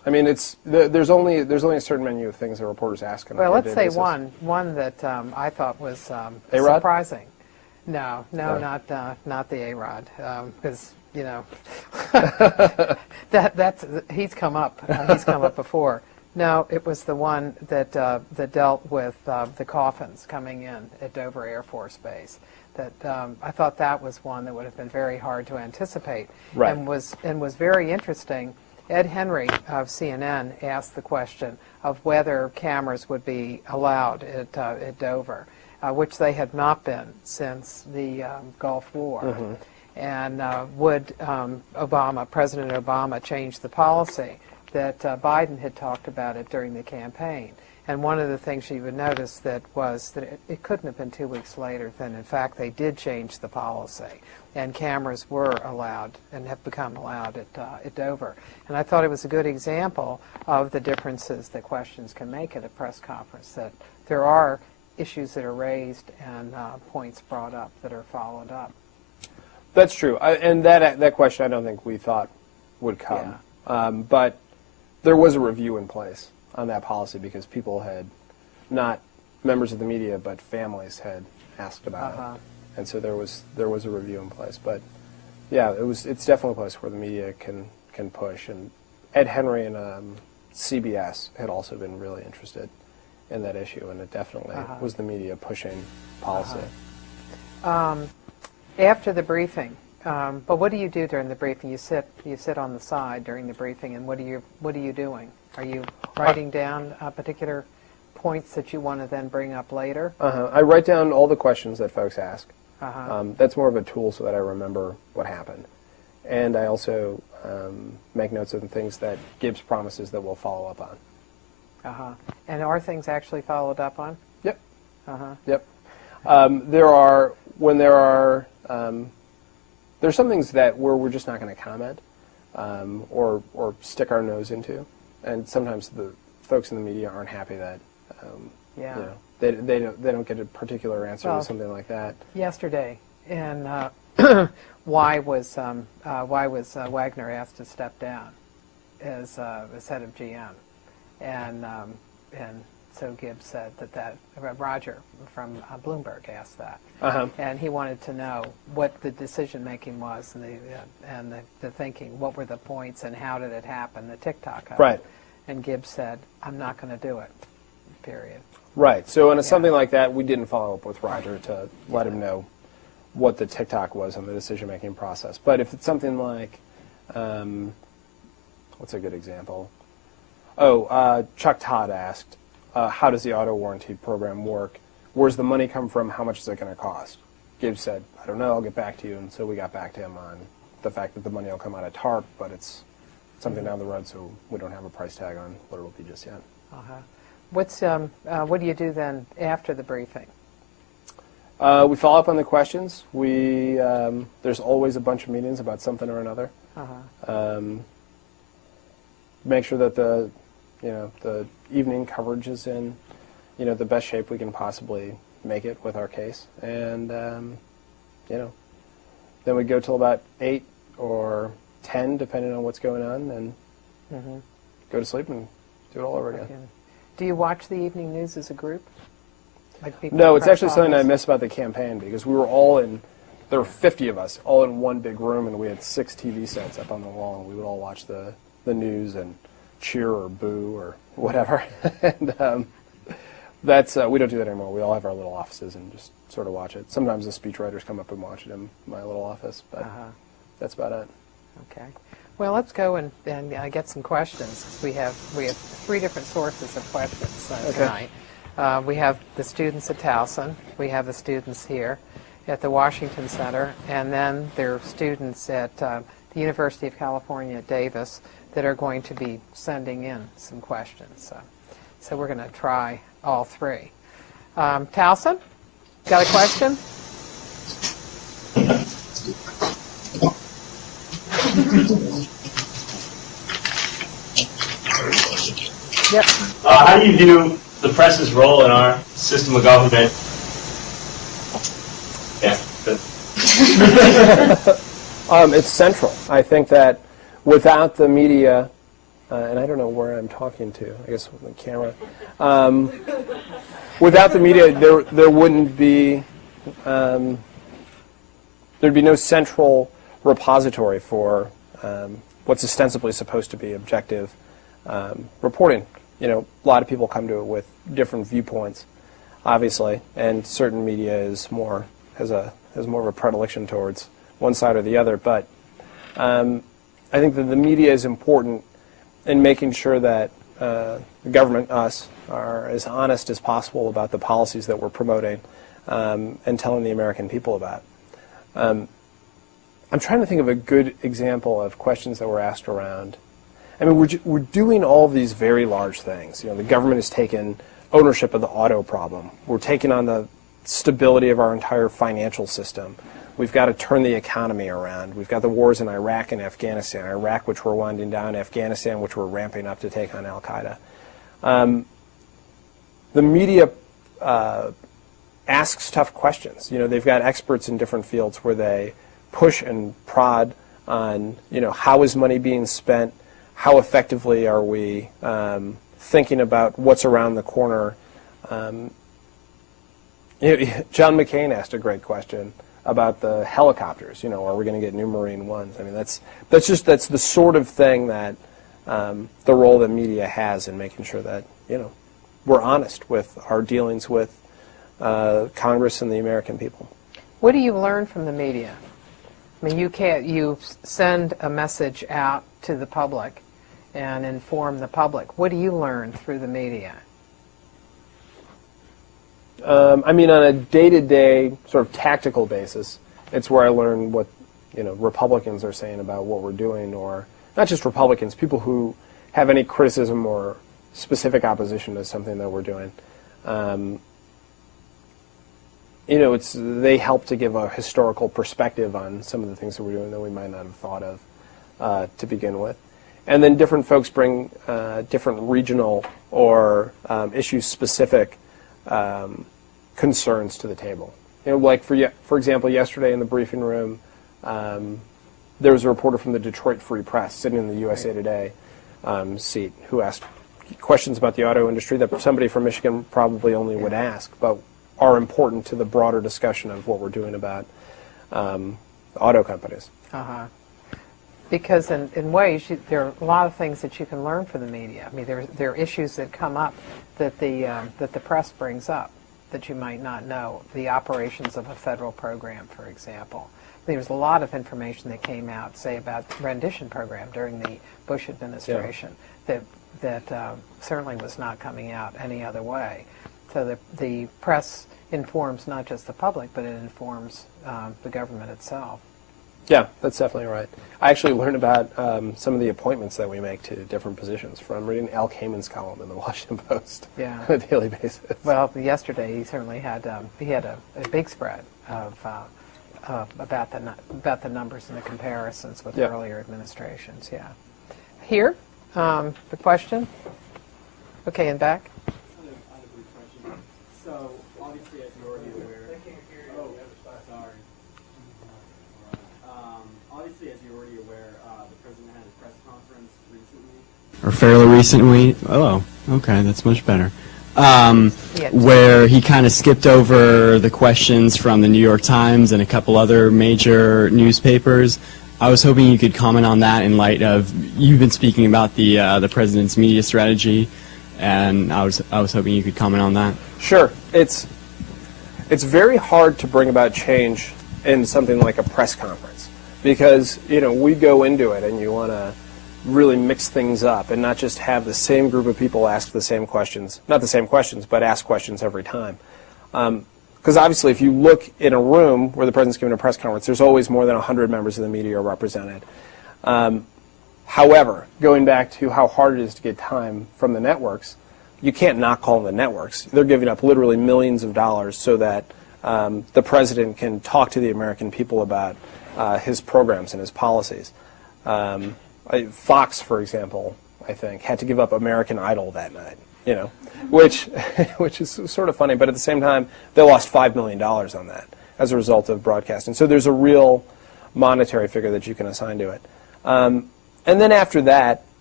I mean, there's only a certain menu of things that reporters ask. Well, let's say one that I thought was A-Rod? surprising. No, not the A-Rod, because he's come up before. No, it was the one that dealt with the coffins coming in at Dover Air Force Base. That I thought that was one that would have been very hard to anticipate, right. and was very interesting. Ed Henry of CNN asked the question of whether cameras would be allowed at Dover, which they had not been since the Gulf War. Mm-hmm. And would President Obama change the policy that Biden had talked about it during the campaign? And one of the things you would notice was that it couldn't have been 2 weeks later than, in fact, they did change the policy, and cameras were allowed and have become allowed at Dover. And I thought it was a good example of the differences that questions can make at a press conference, that there are issues that are raised and points brought up that are followed up. That's true. And that question I don't think we thought would come. Yeah. But there was a review in place on that policy because people had, not members of the media, but families had asked about it. And so there was a review in place. But yeah, it's definitely a place where the media can push. And Ed Henry and CBS had also been really interested in that issue, and it definitely was the media pushing policy. After the briefing, but what do you do during the briefing? You sit on the side during the briefing, and what are you doing? Are you writing down particular points that you want to then bring up later? I write down all the questions that folks ask. That's more of a tool so that I remember what happened. And I also make notes of the things that Gibbs promises that we'll follow up on. And are things actually followed up on? Yep. Yep. There's some things where we're just not going to comment or stick our nose into, and sometimes the folks in the media aren't happy that they don't get a particular answer to something like that. Yesterday, and why was Wagner asked to step down as head of GM, and so Gibbs said that Roger from Bloomberg asked that, and he wanted to know what the decision making was and the thinking, what were the points and how did it happen, the tick-tock of it. And Gibbs said, "I'm not going to do it." Period. Right. So on something like that, we didn't follow up with Roger to let him know what the tick-tock was on the decision-making process. But if it's something like, what's a good example? Chuck Todd asked, how does the auto warranty program work? Where's the money come from? How much is it going to cost? Gibbs said, I don't know, I'll get back to you. And so we got back to him on the fact that the money will come out of TARP, but it's something down the road, so we don't have a price tag on what it'll be just yet. What do you do then after the briefing? We follow up on the questions. There's always a bunch of meetings about something or another. Make sure that the evening coverage is in the best shape we can possibly make it with our case, and then we go till about 8 or 10, depending on what's going on, and go to sleep and do it all over again. Okay. Do you watch the evening news as a group? No, it's actually something I miss about the campaign, because we were there were 50 of us, all in one big room, and we had 6 TV sets up on the wall, and we would all watch the news and cheer or boo or whatever. And we don't do that anymore. We all have our little offices and just sort of watch it. Sometimes the speechwriters come up and watch it in my little office, but that's about it. Okay. Well, let's go and get some questions. We have 3 different sources of questions tonight. We have the students at Towson. We have the students here at the Washington Center, and then there are students at the University of California at Davis that are going to be sending in some questions. So we're going to try all 3. Towson, got a question? Yep. How do you view the press's role in our system of government? Yeah. It's central. I think that without the media and I don't know where I'm talking to, I guess with the camera. Without the media, there wouldn't be, there'd be no central repository for what's ostensibly supposed to be objective reporting. You know, a lot of people come to it with different viewpoints, obviously, and certain media is more has more of a predilection towards one side or the other. But I think that the media is important in making sure that the government, us, are as honest as possible about the policies that we're promoting and telling the American people about. I'm trying to think of a good example of questions that were asked around. I mean, we're doing all of these very large things. You know, the government has taken ownership of the auto problem. We're taking on the stability of our entire financial system. We've got to turn the economy around. We've got the wars in Iraq and Afghanistan. Iraq, which we're winding down, Afghanistan, which we're ramping up to take on al-Qaeda. The media asks tough questions. You know, they've got experts in different fields where they push and prod on, you know, how is money being spent? How effectively are we thinking about what's around the corner? You know, John McCain asked a great question about the helicopters. You know, are we going to get new Marine Ones? I mean, that's the sort of thing that the role that media has in making sure that, you know, we're honest with our dealings with Congress and the American people. What do you learn from the media? I mean, you send a message out to the public and inform the public. What do you learn through the media? I mean, on a day-to-day sort of tactical basis, it's where I learn what, you know, Republicans are saying about what we're doing, or not just Republicans, people who have any criticism or specific opposition to something that we're doing. You know, they help to give a historical perspective on some of the things that we're doing that we might not have thought of to begin with. And then different folks bring different regional or issue-specific concerns to the table. You know, like for example, yesterday in the briefing room, there was a reporter from the Detroit Free Press sitting in the USA Today seat who asked questions about the auto industry that somebody from Michigan probably only would ask, but are important to the broader discussion of what we're doing about auto companies. Because in ways, there are a lot of things that you can learn from the media. I mean, there are issues that come up that the press brings up that you might not know. The operations of a federal program, for example. There was a lot of information that came out, say, about the rendition program during the Bush administration that certainly was not coming out any other way. So the press informs not just the public, but it informs the government itself. Yeah, that's definitely right. I actually learned about some of the appointments that we make to different positions from reading Al Kamen's column in the Washington Post on a daily basis. Well, yesterday he certainly had a big spread of about the numbers and the comparisons with earlier administrations. Yeah. Here, the question. Okay, in back. So, obviously, as you're already aware, obviously, as you're already aware, the president had a press conference recently, or fairly recently. Oh, okay, that's much better. Where he kind of skipped over the questions from the New York Times and a couple other major newspapers. I was hoping you could comment on that in light of you've been speaking about the president's media strategy, and I was hoping you could comment on that. Sure. It's very hard to bring about change in something like a press conference because, you know, we go into it and you want to really mix things up and not just have the same group of people ask the same questions, not the same questions, but ask questions every time. Because obviously if you look in a room where the president's giving a press conference, there's always more than 100 members of the media are represented. However, going back to how hard it is to get time from the networks, you can't not call them the networks. They're giving up literally millions of dollars so that the president can talk to the American people about his programs and his policies. Fox, for example, I think, had to give up American Idol that night, you know, which is sort of funny, but at the same time, they lost $5 million on that as a result of broadcasting. So there's a real monetary figure that you can assign to it. And then after that,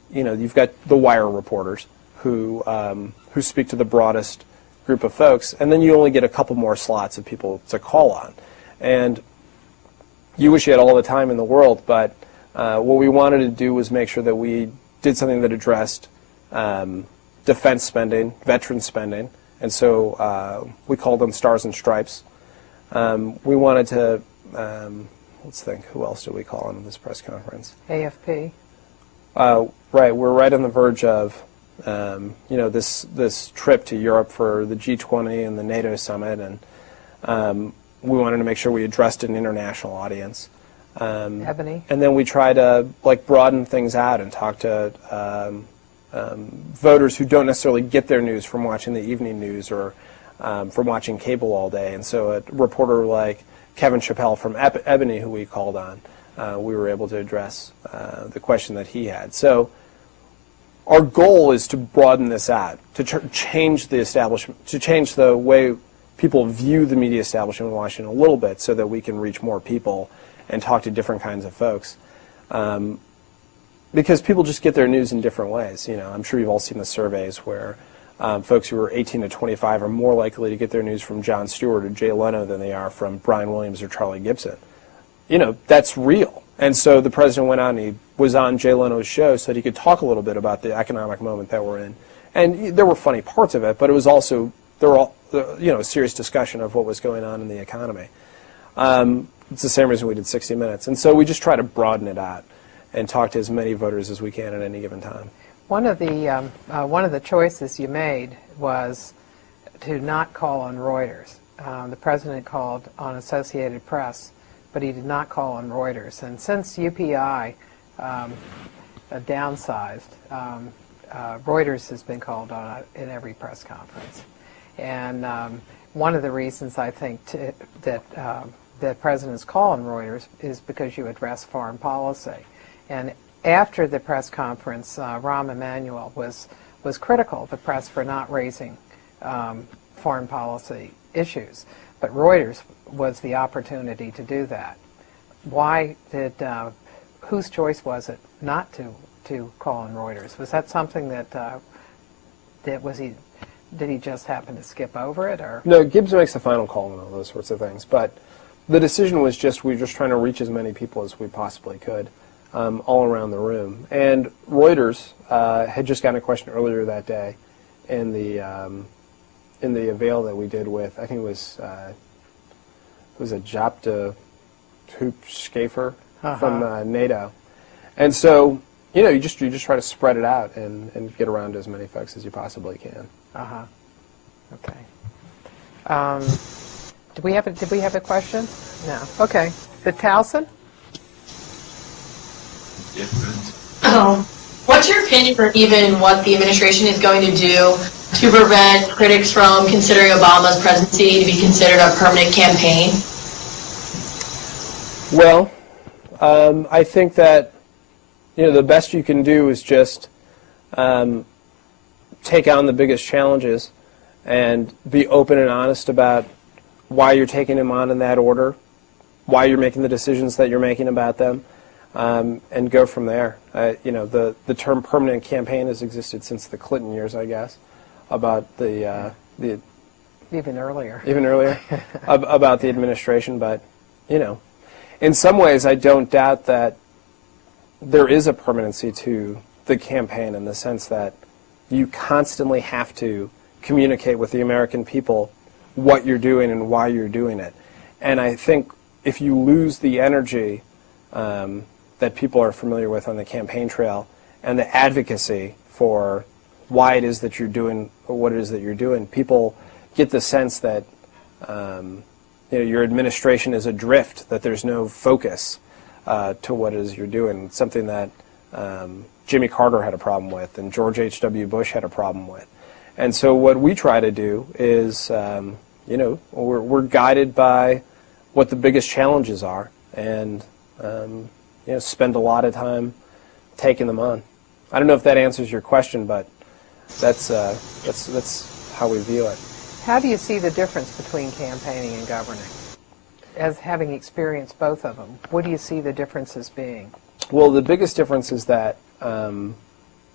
you've got the wire reporters who speak to the broadest group of folks, and then you only get a couple more slots of people to call on. And you wish you had all the time in the world, but what we wanted to do was make sure that we did something that addressed defense spending, veteran spending, and so we called them Stars and Stripes. We wanted to, let's think, who else did we call on this press conference? AFP. Right, we're right on the verge of, this trip to Europe for the G20 and the NATO summit, and we wanted to make sure we addressed an international audience. Ebony. And then we try to broaden things out and talk to voters who don't necessarily get their news from watching the evening news or from watching cable all day. And so a reporter like Kevin Chappelle from Ebony, who we called on, we were able to address the question that he had. So our goal is to broaden this out, to change the establishment, to change the way people view the media establishment in Washington a little bit so that we can reach more people and talk to different kinds of folks. Because people just get their news in different ways. I'm sure you've all seen the surveys where folks who are 18 to 25 are more likely to get their news from Jon Stewart or Jay Leno than they are from Brian Williams or Charlie Gibson. That's real. And so the president went out and he was on Jay Leno's show so that he could talk a little bit about the economic moment that we're in. And there were funny parts of it, but it was also, a serious discussion of what was going on in the economy. It's the same reason we did 60 Minutes. And so we just try to broaden it out and talk to as many voters as we can at any given time. One of the choices you made was to not call on Reuters. The president called on Associated Press, but he did not call on Reuters. And since UPI downsized, Reuters has been called on in every press conference. And one of the reasons I think that the president's call on Reuters is because you address foreign policy. And after the press conference, Rahm Emanuel was critical of the press for not raising foreign policy issues. But Reuters was the opportunity to do that. Why did, whose choice was it not to call on Reuters? Was that something that did he just happen to skip over it, or? No, Gibbs makes the final call on all those sorts of things. But the decision was we were just trying to reach as many people as we possibly could, all around the room. And Reuters had just gotten a question earlier that day in the avail that we did with, I think it was a Jopta Hoop Schaefer from NATO. And so, you just try to spread it out and get around to as many folks as you possibly can. Okay. Did we have a question? No. Okay. The Towson? What's your opinion for even what the administration is going to do to prevent critics from considering Obama's presidency to be considered a permanent campaign? Well, I think that the best you can do is just take on the biggest challenges and be open and honest about why you're taking them on in that order, why you're making the decisions that you're making about them, and go from there. The term permanent campaign has existed since the Clinton years, I guess, about the even earlier about the administration. But in some ways, I don't doubt that there is a permanency to the campaign in the sense that you constantly have to communicate with the American people what you're doing and why you're doing it. And I think if you lose the energy that people are familiar with on the campaign trail and the advocacy for why it is that you're doing what it is that you're doing, people get the sense that your administration is adrift, that there's no focus to what it is you're doing. It's something that Jimmy Carter had a problem with and George H.W. Bush had a problem with. And so what we try to do is, we're guided by what the biggest challenges are and, spend a lot of time taking them on. I don't know if that answers your question, but that's how we view it. How do you see the difference between campaigning and governing? As having experienced both of them, what do you see the differences being? Well, the biggest difference is that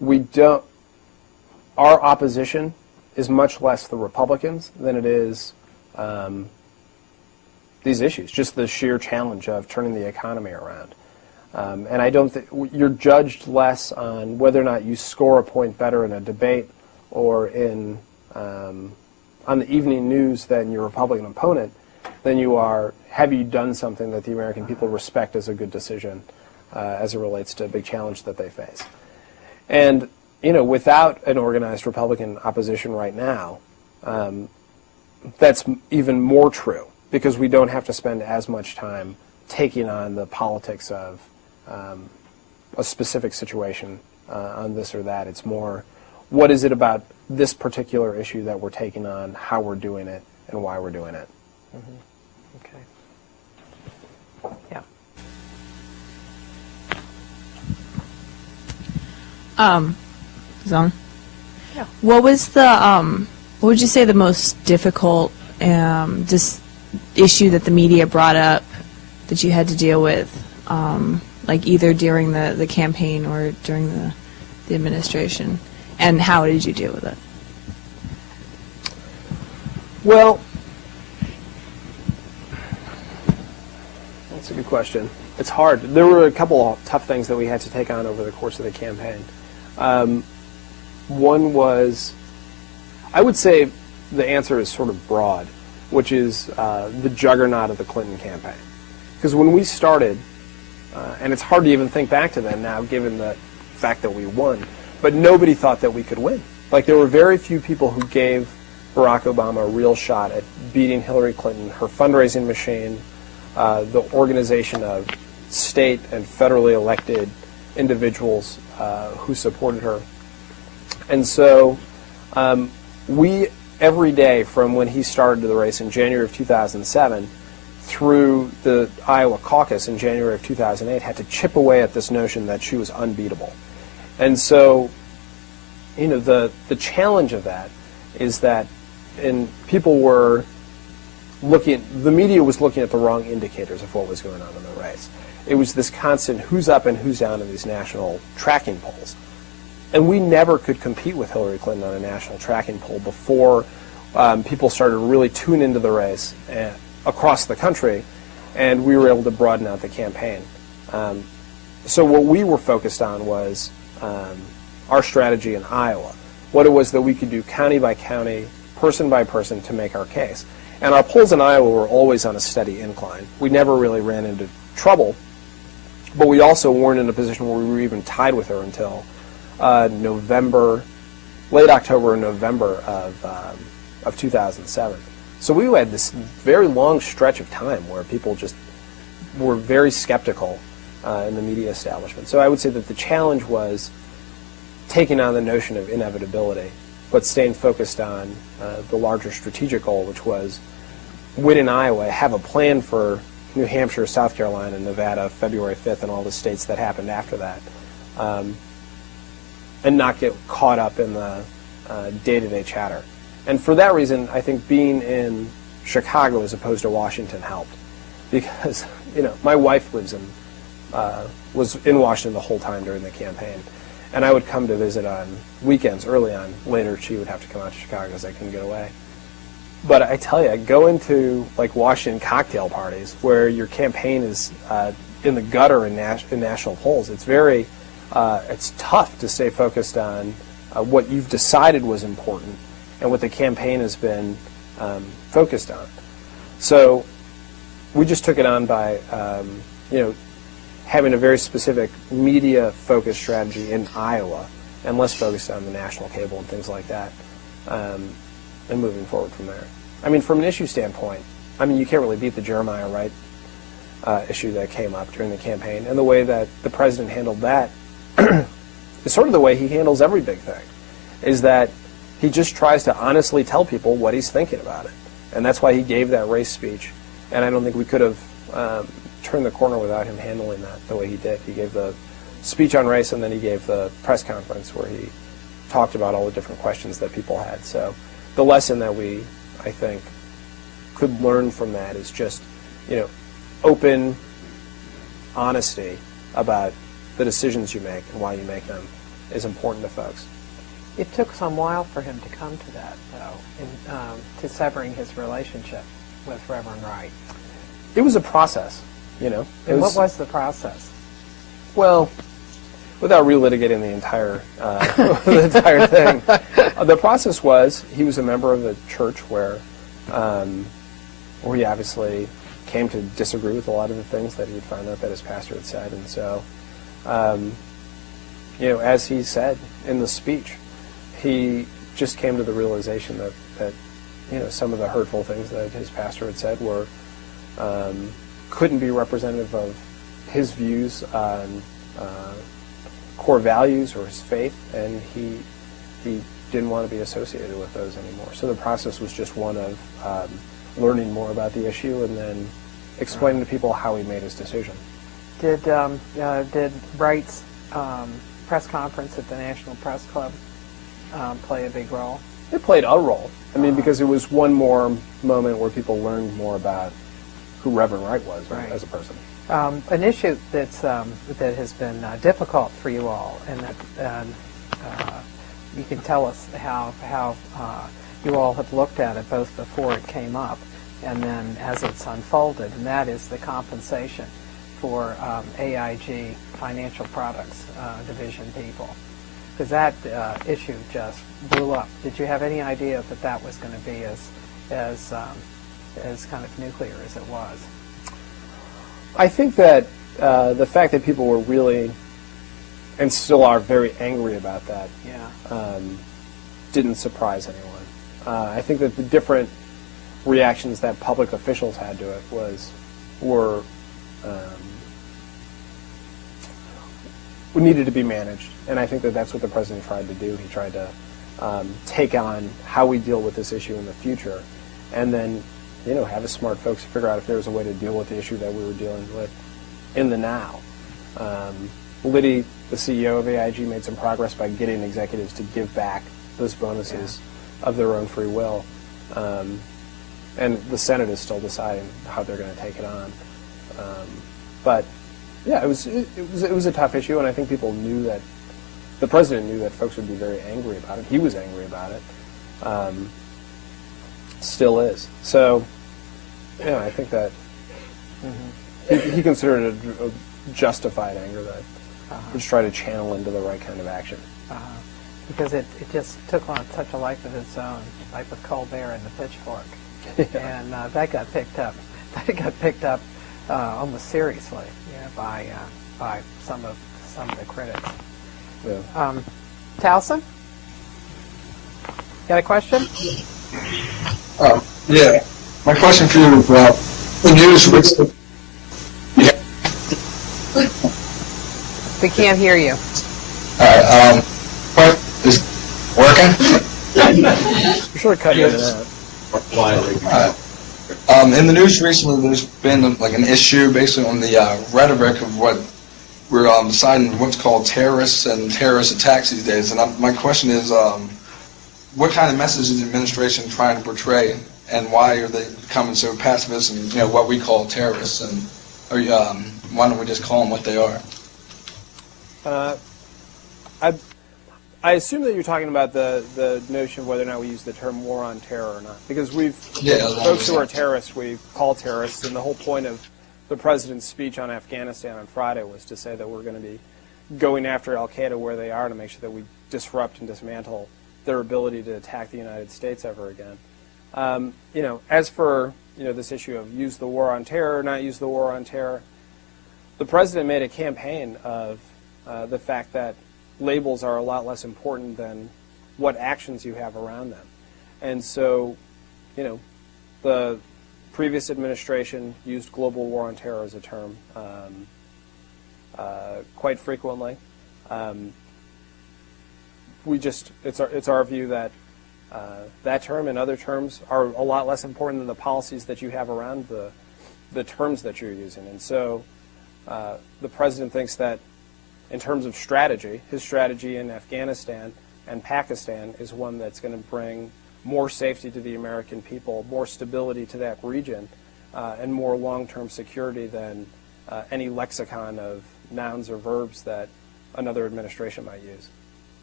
our opposition is much less the Republicans than it is these issues, just the sheer challenge of turning the economy around. And I don't think you're judged less on whether or not you score a point better in a debate or in on the evening news than your Republican opponent than you are, have you done something that the American people respect as a good decision as it relates to a big challenge that they face. And, you know, without an organized Republican opposition right now, that's even more true because we don't have to spend as much time taking on the politics of a specific situation on this or that. It's more, what is it about this particular issue that we're taking on, how we're doing it, and why we're doing it. Mm-hmm. Okay. Yeah. Zone. Yeah. What was the what would you say the most difficult issue that the media brought up that you had to deal with, like either during the campaign or during the administration, and how did you deal with it? Well, that's a good question. It's hard. There were a couple of tough things that we had to take on over the course of the campaign. One was, I would say the answer is sort of broad, which is the juggernaut of the Clinton campaign. Because when we started, and it's hard to even think back to then now given the fact that we won, but nobody thought that we could win. Like, there were very few people who gave Barack Obama a real shot at beating Hillary Clinton, her fundraising machine, the organization of state and federally elected individuals who supported her. And so we, every day from when he started the race in January of 2007 through the Iowa caucus in January of 2008, had to chip away at this notion that she was unbeatable. And so, you know, the challenge of that is that people were looking, the media was looking at the wrong indicators of what was going on in the race. It was this constant who's up and who's down in these national tracking polls. And we never could compete with Hillary Clinton on a national tracking poll before people started to really tune into the race across the country, and we were able to broaden out the campaign. So what we were focused on was our strategy in Iowa, what it was that we could do county by county, person by person to make our case. And our polls in Iowa were always on a steady incline. We never really ran into trouble, but we also weren't in a position where we were even tied with her until November, late October and November of 2007. So we had this very long stretch of time where people just were very skeptical in the media establishment. So I would say that the challenge was taking on the notion of inevitability, but staying focused on the larger strategic goal, which was win in Iowa, have a plan for New Hampshire, South Carolina, Nevada, February 5th, and all the states that happened after that, and not get caught up in the day-to-day chatter. And for that reason, I think being in Chicago as opposed to Washington helped, because, you know, my wife was in Washington the whole time during the campaign, and I would come to visit on weekends early on. Later, she would have to come out to Chicago because I couldn't get away. But I tell you, go into like Washington cocktail parties where your campaign is in the gutter in national polls. It's very, it's tough to stay focused on what you've decided was important and what the campaign has been focused on. So we just took it on by, you know, having a very specific media-focused strategy in Iowa and less focused on the national cable and things like that, and moving forward from there. I mean, from an issue standpoint, I mean, you can't really beat the Jeremiah Wright issue that came up during the campaign, and the way that the president handled that is sort of the way he handles every big thing, is that he just tries to honestly tell people what he's thinking about it. And that's why he gave that race speech, and I don't think we could have turned the corner without him handling that the way he did. He gave the speech on race, and then he gave the press conference where he talked about all the different questions that people had. So the lesson that we, I think, could learn from that is just, you know, open honesty about the decisions you make and why you make them, is important to folks. It took some while for him to come to that, though, to severing his relationship with Reverend Wright. It was a process, you know. And what was the process? Well, without relitigating the entire the entire thing, the process was he was a member of a church where he obviously came to disagree with a lot of the things that he'd found out that his pastor had said, and so, you know, as he said in the speech, he just came to the realization that you know, some of the hurtful things that his pastor had said were couldn't be representative of his views on core values or his faith, and he didn't want to be associated with those anymore. So the process was just one of learning more about the issue and then explaining to people how he made his decision. Did Wright's press conference at the National Press Club play a big role? It played a role. I mean, because it was one more moment where people learned more about who Reverend Wright was as a person. An issue that has been difficult for you all, and that you can tell us how you all have looked at it both before it came up and then as it's unfolded, and that is the compensation for AIG Financial Products Division people. Because that issue just blew up. Did you have any idea that that was going to be as kind of nuclear as it was? I think that the fact that people were really, and still are, very angry about that didn't surprise anyone. I think that the different reactions that public officials had to it were needed to be managed, and I think that that's what the president tried to do. He tried to take on how we deal with this issue in the future, and then, you know, have the smart folks figure out if there was a way to deal with the issue that we were dealing with in the now. Liddy, the CEO of AIG, made some progress by getting executives to give back those bonuses of their own free will, and the Senate is still deciding how they're going to take it on. But yeah, it was a tough issue, and I think people knew that the president knew that folks would be very angry about it. He was angry about it. Still is. So, yeah, I think that he considered it a justified anger that he just tried to channel into the right kind of action. Because it just took on such a life of its own, like with Colbert and the Pitchfork. And that got picked up. That got picked up almost seriously, by some of the critics. Yeah. Towson, got a question? Yeah. My question for you is the news recently. We can't hear you. All right. What is working? Be sure to cut into that. In the news recently, there's been like an issue basically on the rhetoric of what we're deciding what's called terrorists and terrorist attacks these days. And my question is, what kind of message is the administration trying to portray, and why are they becoming so pacifist and what we call terrorists? And why don't we just call them what they are? I assume that you're talking about the notion of whether or not we use the term war on terror or not. Because folks who are terrorists, we call terrorists, and the whole point of the president's speech on Afghanistan on Friday was to say that we're going to be going after al-Qaeda where they are to make sure that we disrupt and dismantle their ability to attack the United States ever again. As for this issue of use the war on terror or not use the war on terror, the president made a campaign of the fact that labels are a lot less important than what actions you have around them. And so, the previous administration used global war on terror as a term quite frequently. It's our view that that term and other terms are a lot less important than the policies that you have around the terms that you're using. And so the president thinks that in terms of strategy, his strategy in Afghanistan and Pakistan is one that's going to bring more safety to the American people, more stability to that region, and more long-term security than any lexicon of nouns or verbs that another administration might use.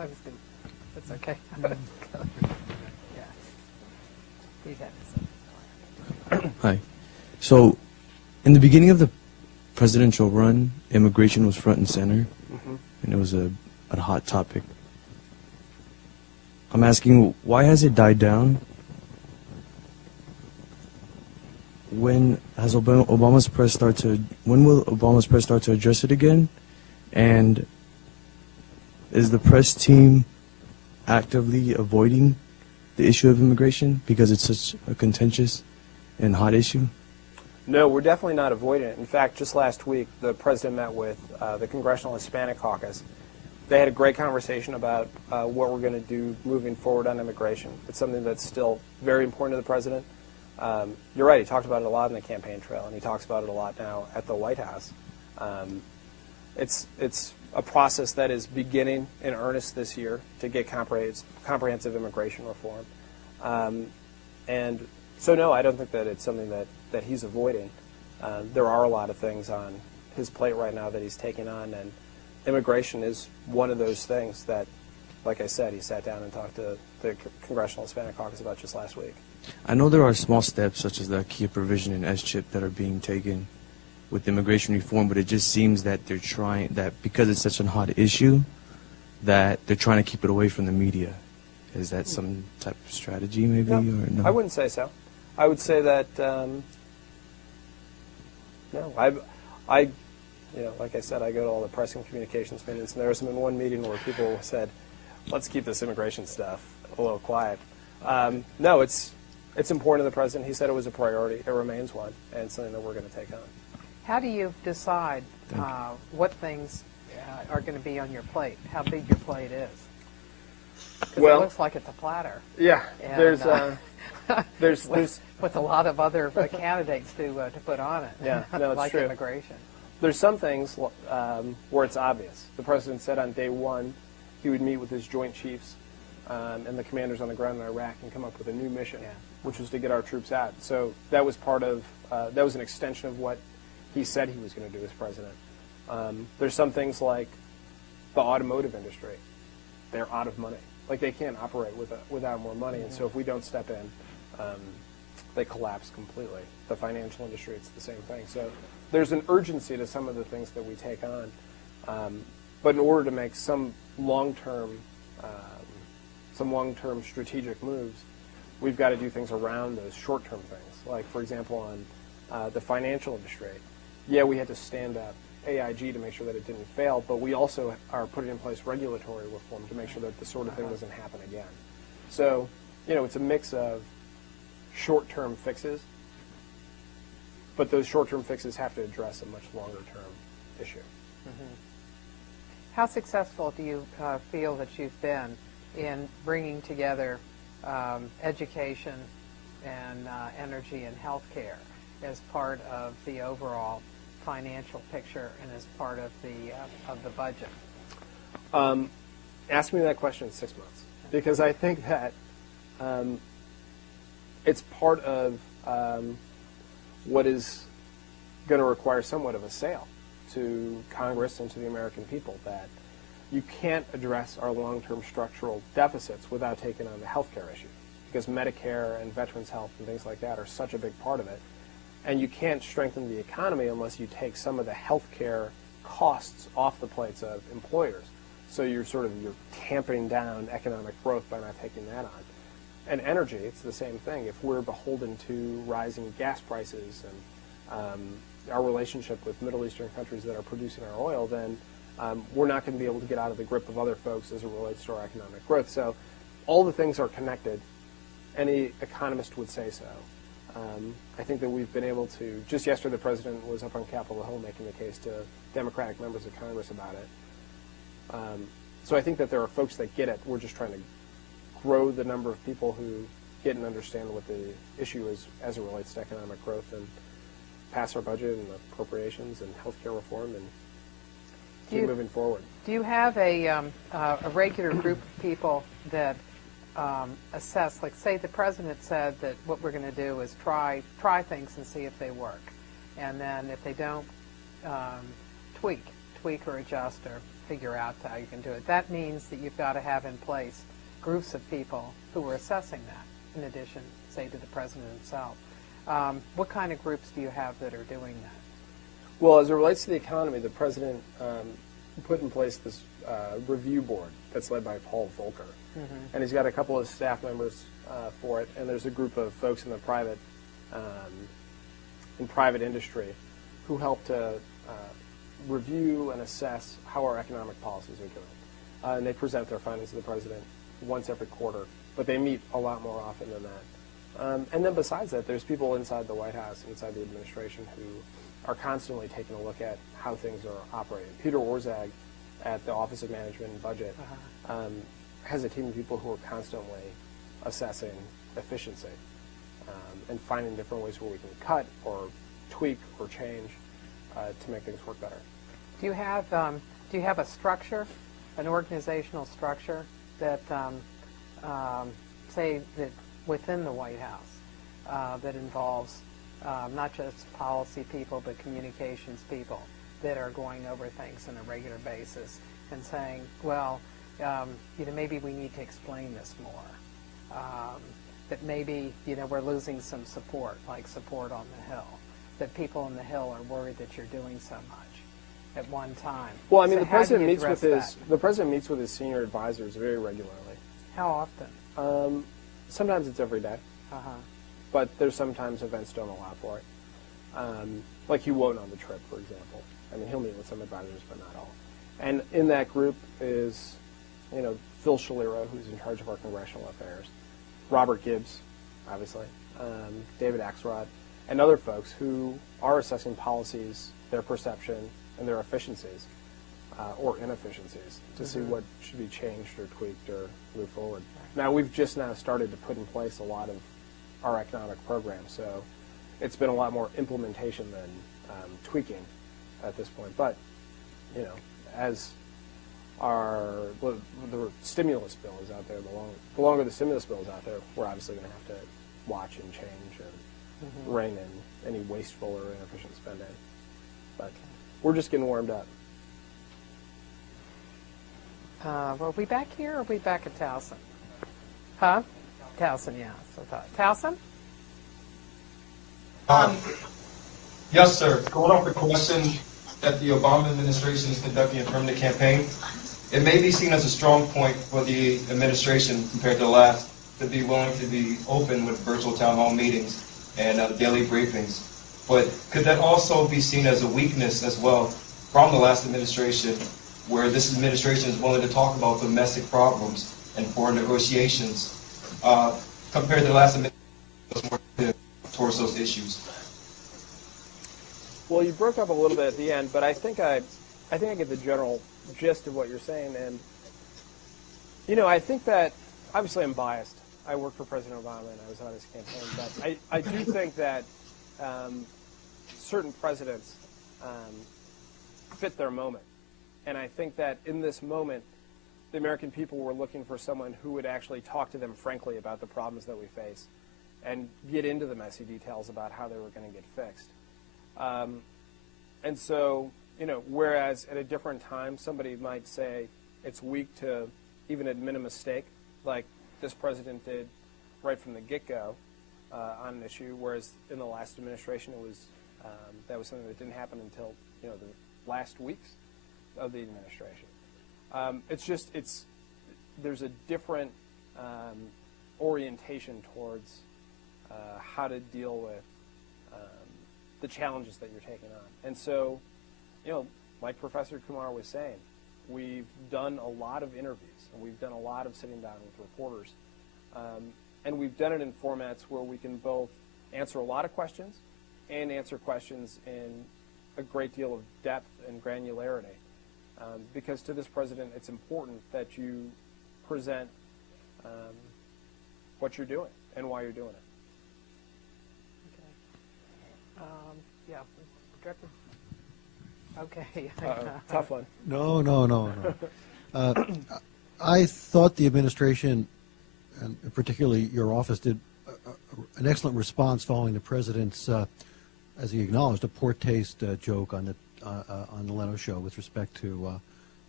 I was going. That's okay. Yeah. He's had his. Hi. So, in the beginning of the presidential run, immigration was front and center, and it was a hot topic. I'm asking, why has it died down? When will Obama's press start to address it again? And is the press team actively avoiding the issue of immigration because it's such a contentious and hot issue? No, we're definitely not avoiding it. In fact, just last week, the president met with the Congressional Hispanic Caucus. They had a great conversation about what we're going to do moving forward on immigration. It's something that's still very important to the president. You're right, he talked about it a lot in the campaign trail, and he talks about it a lot now at the White House. It's a process that is beginning in earnest this year to get comprehensive immigration reform. And so, no, I don't think that it's something that he's avoiding. There are a lot of things on his plate right now that he's taking on, and immigration is one of those things that, like I said, he sat down and talked to the Congressional Hispanic Caucus about just last week. I know there are small steps such as the key provision in S-chip that are being taken with immigration reform, but it just seems that they're trying, that because it's such a hot issue, that they're trying to keep it away from the media. Is that some type of strategy maybe? No, or no? I wouldn't say so. I would say that, no, like I said, I go to all the press and communications meetings, and there was been one meeting where people said, let's keep this immigration stuff a little quiet. No, it's important to the president. He said it was a priority. It remains one, and it's something that we're going to take on. How do you decide what things are going to be on your plate, how big your plate is? Because it looks like it's a platter. Yeah, and, there's with a lot of other candidates to put on it. Yeah, no, it's like true. Immigration. There's some things where it's obvious. The president said on day one he would meet with his Joint Chiefs and the commanders on the ground in Iraq and come up with a new mission, which was to get our troops out. So that was part of, that was an extension of what he said he was going to do as president. There's some things like the automotive industry. They're out of money. Like, they can't operate without more money, and so if we don't step in, they collapse completely. The financial industry, it's the same thing. So there's an urgency to some of the things that we take on. But in order to make some long-term strategic moves, we've got to do things around those short-term things. Like, for example, on the financial industry, we had to stand up AIG to make sure that it didn't fail, but we also are putting in place regulatory reform to make sure that this sort of thing doesn't happen again. So, it's a mix of short-term fixes, but those short-term fixes have to address a much longer-term issue. Mm-hmm. How successful do you feel that you've been in bringing together education and energy and healthcare as part of the overall financial picture and as part of the budget? Ask me that question in 6 months, because I think that it's part of what is going to require somewhat of a sale to Congress and to the American people, that you can't address our long-term structural deficits without taking on the healthcare issue, because Medicare and veterans health and things like that are such a big part of it. And you can't strengthen the economy unless you take some of the healthcare costs off the plates of employers. So you're tamping down economic growth by not taking that on. And energy, it's the same thing. If we're beholden to rising gas prices and our relationship with Middle Eastern countries that are producing our oil, then we're not going to be able to get out of the grip of other folks as it relates to our economic growth. So all the things are connected. Any economist would say so. I think that we've been able to, just yesterday the president was up on Capitol Hill making the case to Democratic members of Congress about it. So I think that there are folks that get it. We're just trying to grow the number of people who get and understand what the issue is as it relates to economic growth, and pass our budget and appropriations and healthcare reform and keep moving forward. Do you have a regular group of people that assess, like, say the president said that what we're going to do is try things and see if they work, and then if they don't, tweak or adjust or figure out how you can do it. That means that you've got to have in place groups of people who are assessing that, in addition, say, to the president himself. What kind of groups do you have that are doing that? Well, as it relates to the economy, the president put in place this review board that's led by Paul Volcker. And he's got a couple of staff members for it, and there's a group of folks in the private industry who help to review and assess how our economic policies are doing. And they present their findings to the president once every quarter, but they meet a lot more often than that. And then besides that, there's people inside the White House, inside the administration, who are constantly taking a look at how things are operating. Peter Orszag at the Office of Management and Budget has a team of people who are constantly assessing efficiency and finding different ways where we can cut or tweak or change to make things work better. Do you have a structure, an organizational structure that, say, that within the White House that involves not just policy people but communications people that are going over things on a regular basis and saying, well, maybe we need to explain this more. That maybe, we're losing some support, like support on the Hill. That people on the Hill are worried that you're doing so much at one time. Well, I mean, So the president meets with his senior advisors very regularly. How often? Sometimes it's every day, but there's sometimes events don't allow for it. Like he won't on the trip, for example. I mean, he'll meet with some advisors, but not all. And in that group is, Phil Shaliro, who's in charge of our congressional affairs, Robert Gibbs, obviously, David Axelrod, and other folks who are assessing policies, their perception, and their efficiencies or inefficiencies to see what should be changed or tweaked or moved forward. Now, we've just now started to put in place a lot of our economic programs, so it's been a lot more implementation than tweaking at this point. But, as the stimulus bill is out there, the longer the stimulus bill is out there, we're obviously going to have to watch and change and rein in any wasteful or inefficient spending. But we're just getting warmed up. Are we back here or are we back at Towson? Huh? Towson, yeah. So Towson? Yes, sir. Going off the question that the Obama administration is conducting a permanent campaign, it may be seen as a strong point for the administration compared to the last to be willing to be open with virtual town hall meetings and daily briefings. But could that also be seen as a weakness as well from the last administration, where this administration is willing to talk about domestic problems and foreign negotiations compared to the last administration was more towards those issues? Well, you broke up a little bit at the end, but I think I get the general gist of what you're saying. And, I think that, obviously I'm biased. I worked for President Obama and I was on his campaign, but I do think that certain presidents fit their moment. And I think that in this moment, the American people were looking for someone who would actually talk to them frankly about the problems that we face and get into the messy details about how they were going to get fixed. And so, whereas at a different time, somebody might say it's weak to even admit a mistake, like this president did right from the get-go on an issue, whereas in the last administration, it was that was something that didn't happen until, the last weeks of the administration. There's a different orientation towards how to deal with the challenges that you're taking on. And so, like Professor Kumar was saying, we've done a lot of interviews, and we've done a lot of sitting down with reporters, and we've done it in formats where we can both answer a lot of questions and answer questions in a great deal of depth and granularity. Because to this president, it's important that you present what you're doing and why you're doing it. Yeah, Director. Okay. Tough one. No. I thought the administration, and particularly your office, did an excellent response following the president's, as he acknowledged, a poor taste joke on the Leno show with respect to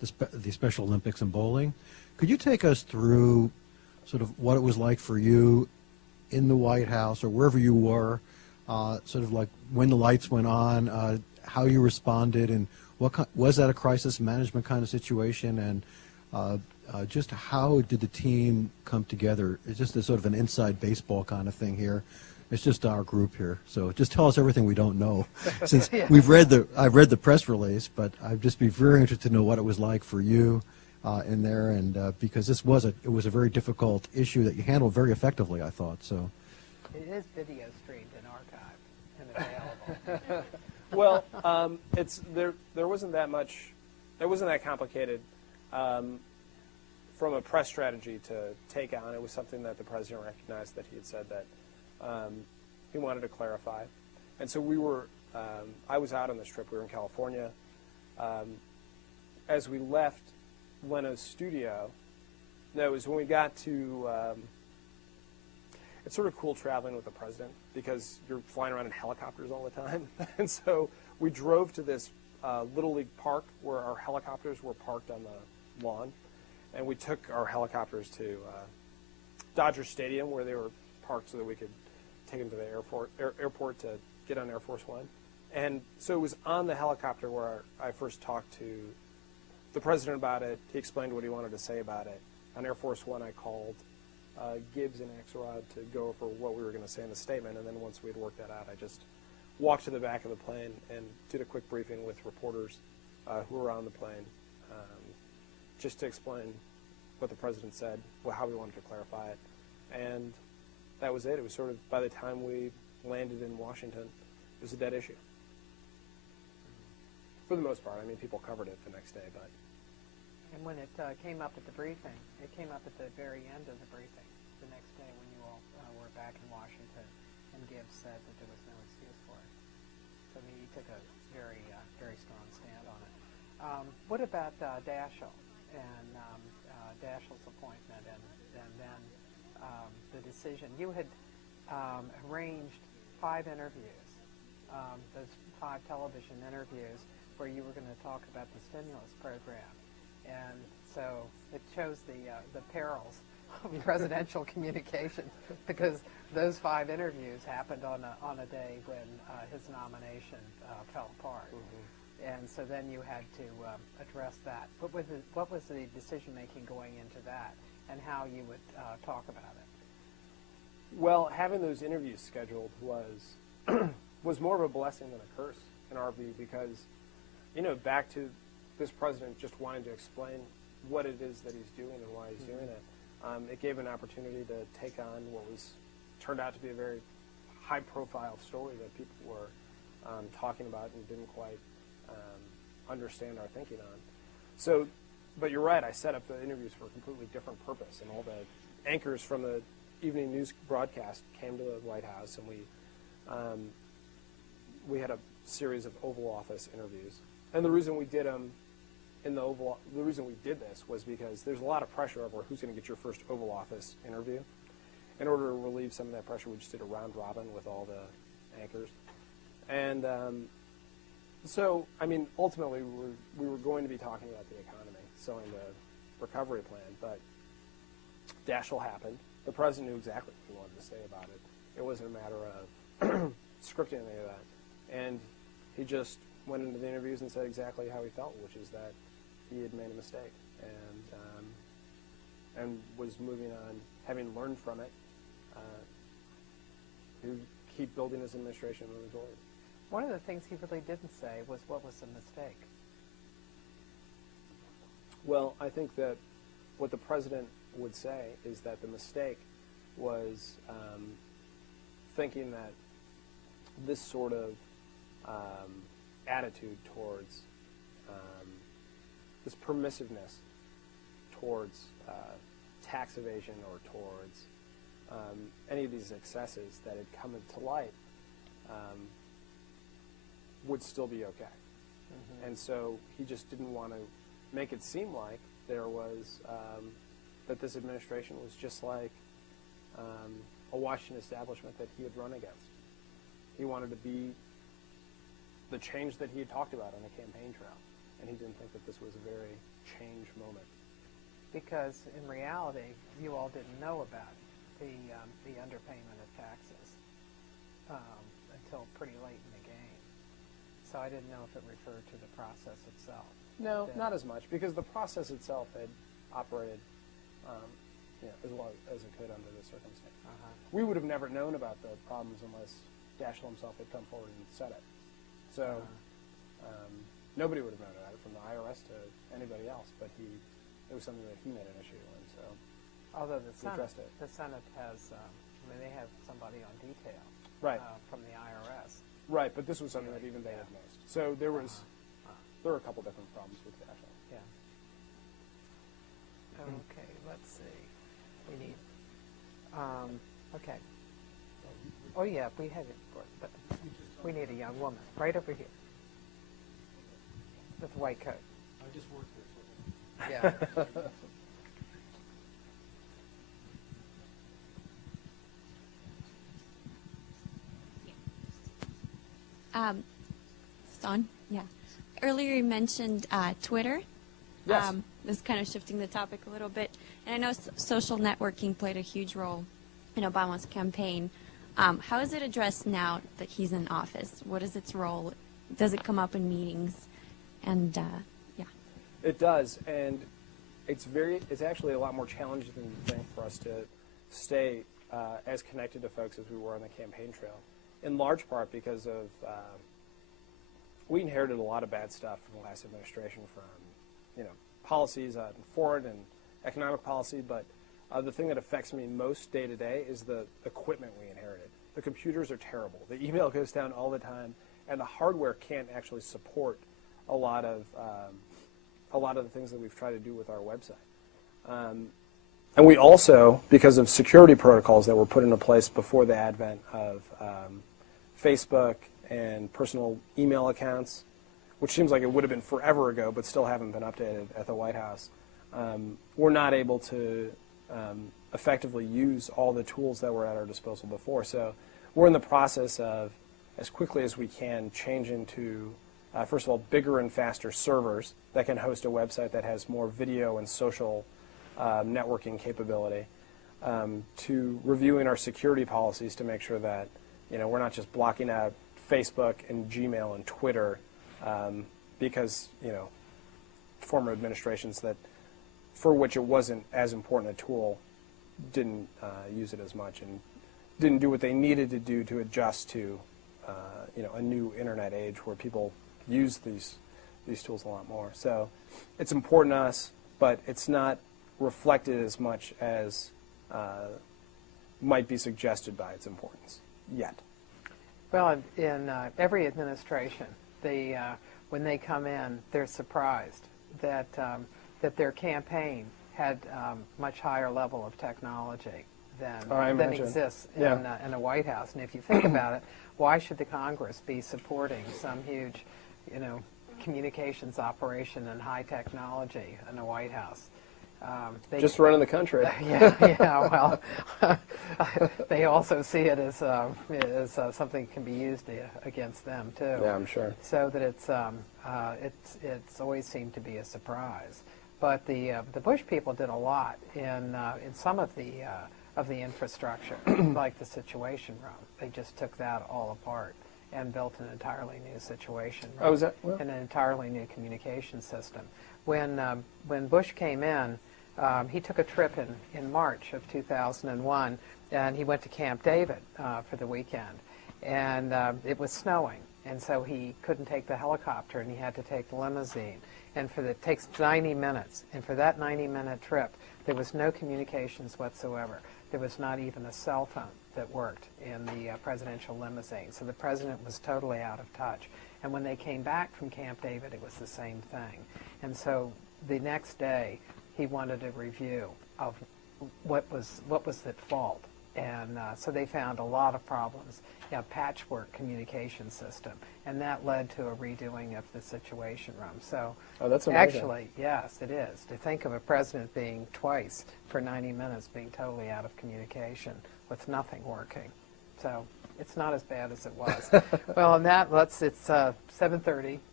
the Special Olympics and bowling. Could you take us through sort of what it was like for you in the White House or wherever you were, sort of like when the lights went on, how you responded, and was that a crisis management kind of situation, and just how did the team come together? It's just a sort of an inside baseball kind of thing here. It's just our group here, so just tell us everything we don't know. Since Yeah. I've read the press release, but I'd just be very interested to know what it was like for you in there, and because it was a very difficult issue that you handled very effectively, I thought. So It is video streamed and archived and available. Well, there wasn't that much. It wasn't that complicated from a press strategy to take on. It was something that the president recognized, that he had said that he wanted to clarify. And so we were, I was out on this trip. We were in California. As we left Leno's studio, no, it was when we got to, it's sort of cool traveling with the president because you're flying around in helicopters all the time. And so we drove to this Little League park where our helicopters were parked on the lawn. And we took our helicopters to Dodger Stadium where they were parked so that we could take them to the airport to get on Air Force One. And so it was on the helicopter where I first talked to the president about it. He explained what he wanted to say about it. On Air Force One, I called Gibbs and Axelrod to go over what we were going to say in the statement. And then once we had worked that out, I just walked to the back of the plane and did a quick briefing with reporters who were on the plane, just to explain what the president said, how we wanted to clarify it. And that was it. It was sort of, by the time we landed in Washington, it was a dead issue. For the most part. I mean, people covered it the next day, but. And when it came up at the briefing, it came up at the very end of the briefing, the next day when you all were back in Washington, and Gibbs said that there was no excuse for it. So, I mean, he took a very, very strong stand on it. What about Daschle and Daschle's appointment and then the decision? You had arranged 5 interviews, those 5 television interviews, where you were going to talk about the stimulus program. And so it shows the perils of presidential communication, because those 5 interviews happened on a day when his nomination fell apart. Mm-hmm. And so then you had to address that. What was the decision-making going into that, and how you would talk about it? Well, having those interviews scheduled was more of a blessing than a curse in our view, because, back to this president just wanting to explain what it is that he's doing and why he's doing it. It gave an opportunity to take on what turned out to be a very high-profile story that people were talking about and didn't quite understand our thinking on. So, but you're right, I set up the interviews for a completely different purpose, and all the anchors from the evening news broadcast came to the White House, and we had a series of Oval Office interviews. And the reason we did them the reason we did this was because there's a lot of pressure over who's going to get your first Oval Office interview. In order to relieve some of that pressure, we just did a round robin with all the anchors. And so, I mean, ultimately, we were going to be talking about the economy, selling the recovery plan, but Daschle happened. The president knew exactly what he wanted to say about it. It wasn't a matter of scripting any of that. And he just went into the interviews and said exactly how he felt, which is that he had made a mistake and was moving on, having learned from it, to keep building his administration moving forward. One of the things he really didn't say was what was the mistake. Well, I think that what the president would say is that the mistake was thinking that this sort of attitude towards this permissiveness towards tax evasion or towards any of these excesses that had come into light would still be okay. Mm-hmm. And so he just didn't want to make it seem like there was that this administration was just like a Washington establishment that he had run against. He wanted to be the change that he had talked about on the campaign trail. and he didn't think that this was a very change moment. Because in reality, you all didn't know about the underpayment of taxes until pretty late in the game. So I didn't know if it referred to the process itself. No, not as much, because the process itself had operated as well as it could under the circumstance. We would have never known about the problems unless Daschle himself had come forward and said it. So nobody would have known about it, from the IRS to anybody else, but it was something that he made an issue, and so although the addressed it. Senate has, they have somebody on detail Right. From the IRS. Right, but this was something that even they had missed. So there were a couple different problems with Daschle. Yeah. Okay, let's see. We need, okay. Oh, yeah, we have it, but we need a young woman right over here with a white coat. I just worked there. Yeah. It's on? Yeah. Earlier you mentioned Twitter. Yes. This is kind of shifting the topic a little bit. And I know social networking played a huge role in Obama's campaign. How is it addressed now that he's in office? What is its role? Does it come up in meetings? And, yeah. It does, and it's actually a lot more challenging than you think for us to stay as connected to folks as we were on the campaign trail, in large part because of we inherited a lot of bad stuff from the last administration, from policies on foreign and economic policy, but the thing that affects me most day to day is the equipment we inherited. The computers are terrible. The email goes down all the time, and the hardware can't actually support a lot of the things that we've tried to do with our website. And we also, because of security protocols that were put into place before the advent of Facebook and personal email accounts, which seems like it would have been forever ago, but still haven't been updated at the White House, we're not able to effectively use all the tools that were at our disposal before. So we're in the process of, as quickly as we can, changing to, first of all, bigger and faster servers that can host a website that has more video and social networking capability, to reviewing our security policies to make sure that we're not just blocking out Facebook and Gmail and Twitter because former administrations that for which it wasn't as important a tool didn't use it as much and didn't do what they needed to do to adjust to a new internet age where people use these tools a lot more. So it's important to us, but it's not reflected as much as might be suggested by its importance yet. Well, in every administration, when they come in, they're surprised that their campaign had much higher level of technology than exists in the White House. And if you think about it, why should the Congress be supporting some huge, communications operation and high technology in the White House? Just running the country. Well, they also see it as something that can be used against them too. Yeah, I'm sure. So that it's always seemed to be a surprise. But the Bush people did a lot in some of the infrastructure, like the Situation Room. They just took that all apart and built an entirely new Situation Room. Oh, is that? Well, and an entirely new communication system. When Bush came in, he took a trip in March of 2001, and he went to Camp David for the weekend. And it was snowing, and so he couldn't take the helicopter, and he had to take the limousine. And it takes 90 minutes. And for that 90-minute trip, there was no communications whatsoever. There was not even a cell phone that worked in the presidential limousine. So the president was totally out of touch. And when they came back from Camp David, it was the same thing. And so the next day, he wanted a review of what was at fault. And so they found a lot of problems, patchwork communication system, and that led to a redoing of the Situation Room. So that's amazing. Actually, yes, it is. To think of a president being twice for 90 minutes being totally out of communication with nothing working. So it's not as bad as it was. Well, it's 7:30,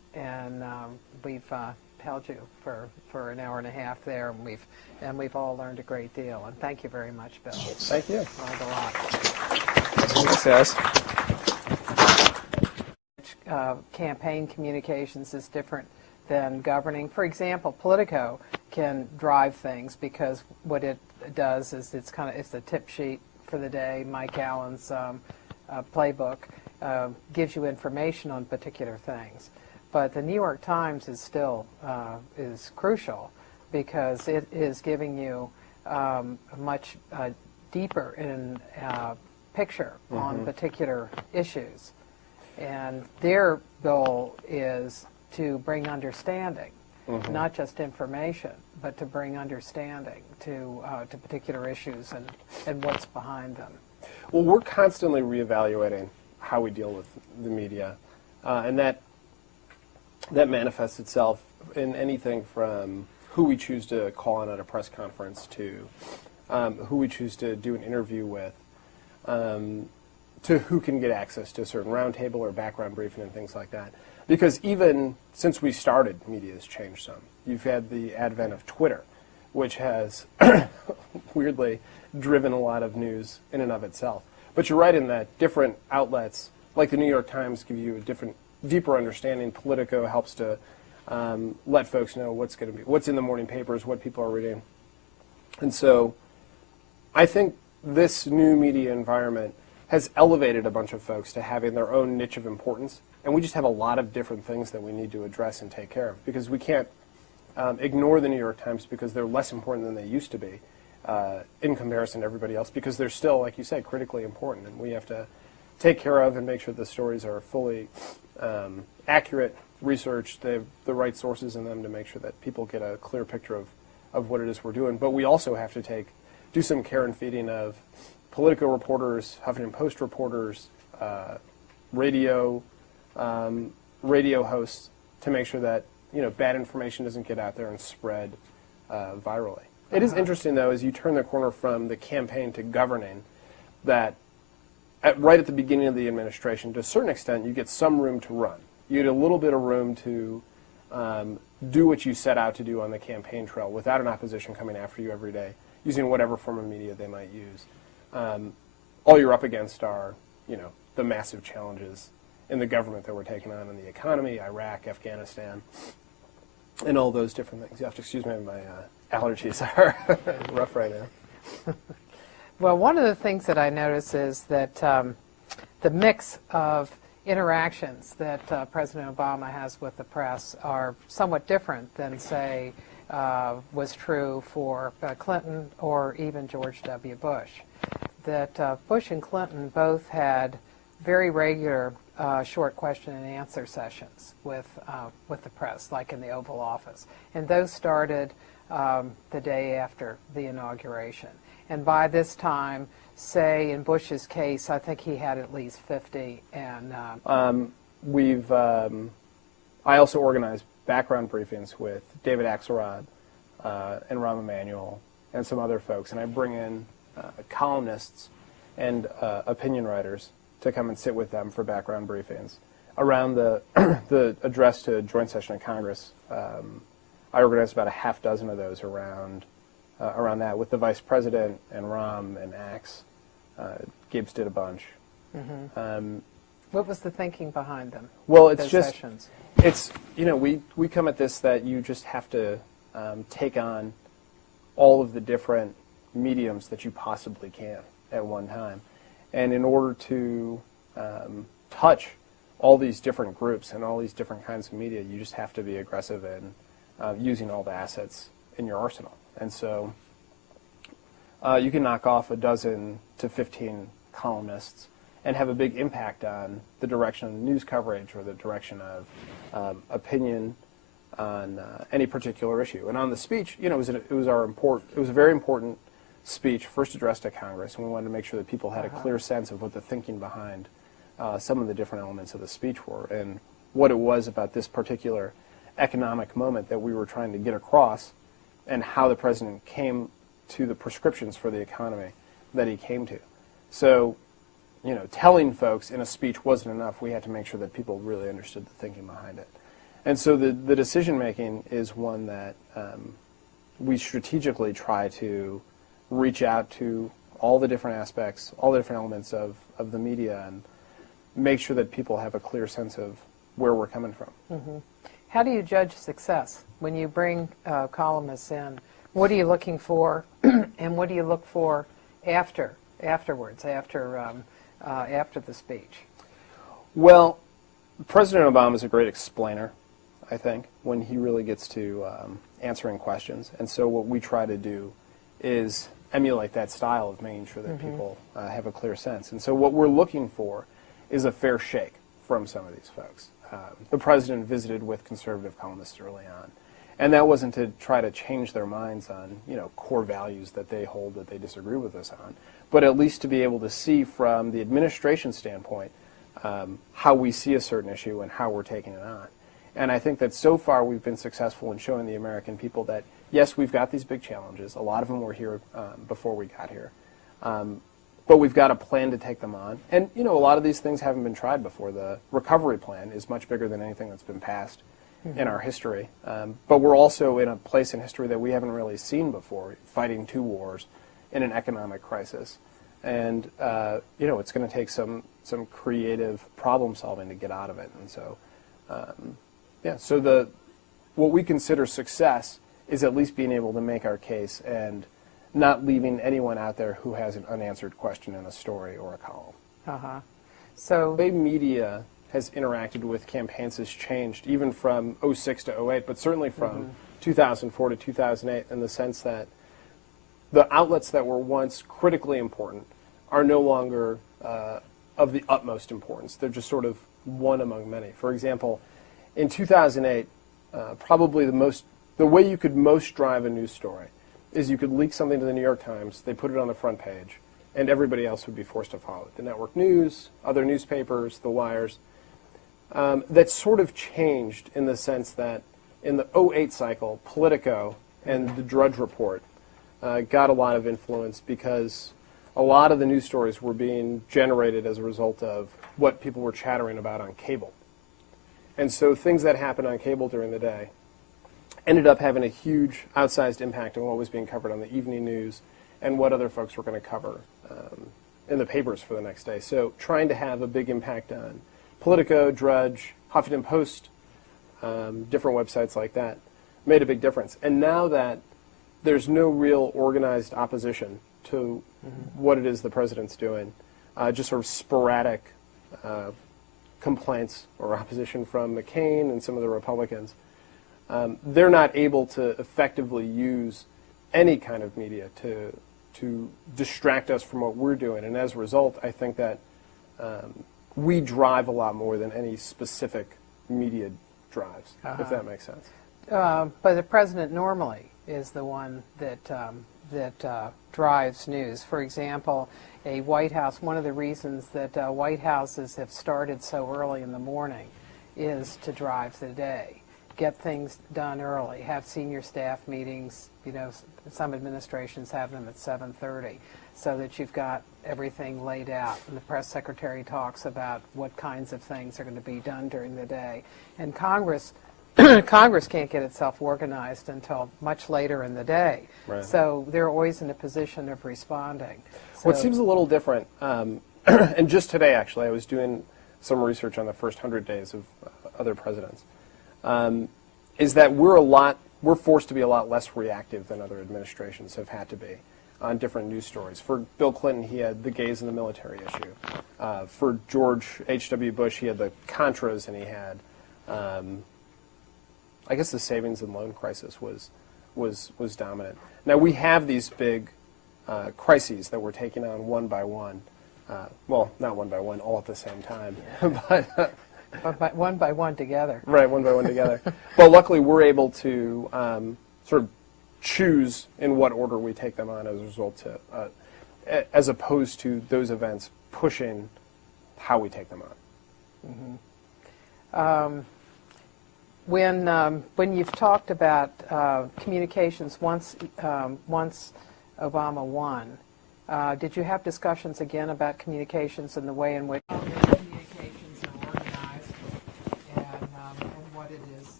we've held you for an hour and a half there, and we've all learned a great deal. And thank you very much, Bill. Thank you. Learned a lot. Thanks, guys. Campaign communications is different than governing. For example, Politico can drive things because what it does is it's the tip sheet for the day. Mike Allen's playbook gives you information on particular things. But the New York Times is still is crucial because it is giving you a much deeper picture on particular issues. And their goal is to bring understanding, not just information, but to bring understanding to particular issues and what's behind them. Well, we're constantly reevaluating how we deal with the media, and that manifests itself in anything from who we choose to call on at a press conference to who we choose to do an interview with, to who can get access to a certain roundtable or background briefing and things like that. Because even since we started, media has changed some. You've had the advent of Twitter, which has weirdly driven a lot of news in and of itself. But you're right in that different outlets, like the New York Times, give you a deeper understanding. Politico helps to let folks know what's in the morning papers, what people are reading. And so I think this new media environment has elevated a bunch of folks to having their own niche of importance. And we just have a lot of different things that we need to address and take care of, because we can't ignore the New York Times because they're less important than they used to be in comparison to everybody else, because they're still, like you said, critically important. And we have to take care of and make sure the stories are fully accurate, researched, they have the right sources in them to make sure that people get a clear picture of what it is we're doing. But we also have to do some care and feeding of Politico reporters, Huffington Post reporters, radio hosts, to make sure that bad information doesn't get out there and spread virally. It is interesting, though, as you turn the corner from the campaign to governing, that right at the beginning of the administration, to a certain extent, you get some room to run. You get a little bit of room to do what you set out to do on the campaign trail without an opposition coming after you every day, using whatever form of media they might use. All you're up against are, the massive challenges in the government that we're taking on in the economy, Iraq, Afghanistan, and all those different things. You have to excuse me, my allergies are rough right now. Well, one of the things that I notice is that the mix of interactions that President Obama has with the press are somewhat different than, say, was true for Clinton or even George W. Bush. That Bush and Clinton both had very regular short question and answer sessions with the press, like in the Oval Office. And those started the day after the inauguration. And by this time, say in Bush's case, I think he had at least 50. And I also organized background briefings with David Axelrod and Rahm Emanuel and some other folks, and I bring in columnists and opinion writers to come and sit with them for background briefings around the the address to joint session of Congress. I organized about a half dozen of those around that with the Vice President and Rahm and Axe. Gibbs did a bunch. What was the thinking behind them? Well, it's just sessions? It's we come at this that you just have to take on all of the different mediums that you possibly can at one time, and in order to touch all these different groups and all these different kinds of media, you just have to be aggressive in using all the assets in your arsenal. And so you can knock off a dozen to 15 columnists and have a big impact on the direction of the news coverage or the direction of opinion on any particular issue. And on the speech, it was a very important speech, first addressed to Congress, and we wanted to make sure that people had a clear sense of what the thinking behind some of the different elements of the speech were and what it was about this particular economic moment that we were trying to get across, and how the president came to the prescriptions for the economy that he came to. So, telling folks in a speech wasn't enough. We had to make sure that people really understood the thinking behind it. And so the decision-making is one that we strategically try to reach out to all the different aspects, all the different elements of the media, and make sure that people have a clear sense of where we're coming from. Mm-hmm. How do you judge success when you bring columnists in? What are you looking for, and what do you look for afterwards, after the speech? Well, President Obama is a great explainer, I think, when he really gets to answering questions. And so what we try to do is emulate that style of making sure that people have a clear sense. And so what we're looking for is a fair shake from some of these folks. The president visited with conservative columnists early on, and that wasn't to try to change their minds on, core values that they hold that they disagree with us on, but at least to be able to see from the administration standpoint how we see a certain issue and how we're taking it on. And I think that so far we've been successful in showing the American people that, yes, we've got these big challenges. A lot of them were here before we got here. But we've got a plan to take them on. And, a lot of these things haven't been tried before. The recovery plan is much bigger than anything that's been passed in our history. But we're also in a place in history that we haven't really seen before, fighting 2 wars in an economic crisis. And, it's going to take some creative problem solving to get out of it. And so, so what we consider success is at least being able to make our case and not leaving anyone out there who has an unanswered question in a story or a column. So the way media has interacted with campaigns has changed, even from 06 to 08, but certainly from 2004 to 2008, in the sense that the outlets that were once critically important are no longer of the utmost importance. They're just sort of one among many. For example, in 2008, probably the way you could most drive a news story is you could leak something to the New York Times, they put it on the front page, and everybody else would be forced to follow it. The network news, other newspapers, the wires. That sort of changed in the sense that in the 08 cycle, Politico and the Drudge Report got a lot of influence because a lot of the news stories were being generated as a result of what people were chattering about on cable. And so things that happened on cable during the day ended up having a huge outsized impact on what was being covered on the evening news and what other folks were going to cover in the papers for the next day. So trying to have a big impact on Politico, Drudge, Huffington Post, different websites like that made a big difference. And now that there's no real organized opposition to what it is the president's doing, just sort of sporadic complaints or opposition from McCain and some of the Republicans, they're not able to effectively use any kind of media to distract us from what we're doing. And as a result, I think that we drive a lot more than any specific media drives, if that makes sense. But the president normally is the one that drives news. For example, a White House, one of the reasons that White Houses have started so early in the morning is to drive the day. Get things done early, have senior staff meetings, some administrations have them at 7:30, so that you've got everything laid out. And the press secretary talks about what kinds of things are going to be done during the day. And Congress can't get itself organized until much later in the day. Right. So they're always in a position of responding. So What seems a little different, and just today actually, I was doing some research on the first 100 days of other presidents, is that we're forced to be a lot less reactive than other administrations have had to be on different news stories. For Bill Clinton, he had the gays in the military issue. For George H.W. Bush, he had the Contras, and he had, I guess the savings and loan crisis was dominant. Now we have these big crises that we're taking on one by one. Well, not one by one, all at the same time, but one by one together. Right, one by one together. But luckily, we're able to sort of choose in what order we take them on as a result, as opposed to those events pushing how we take them on. When you've talked about communications once Obama won, did you have discussions again about communications and the way in which communications are organized and what it is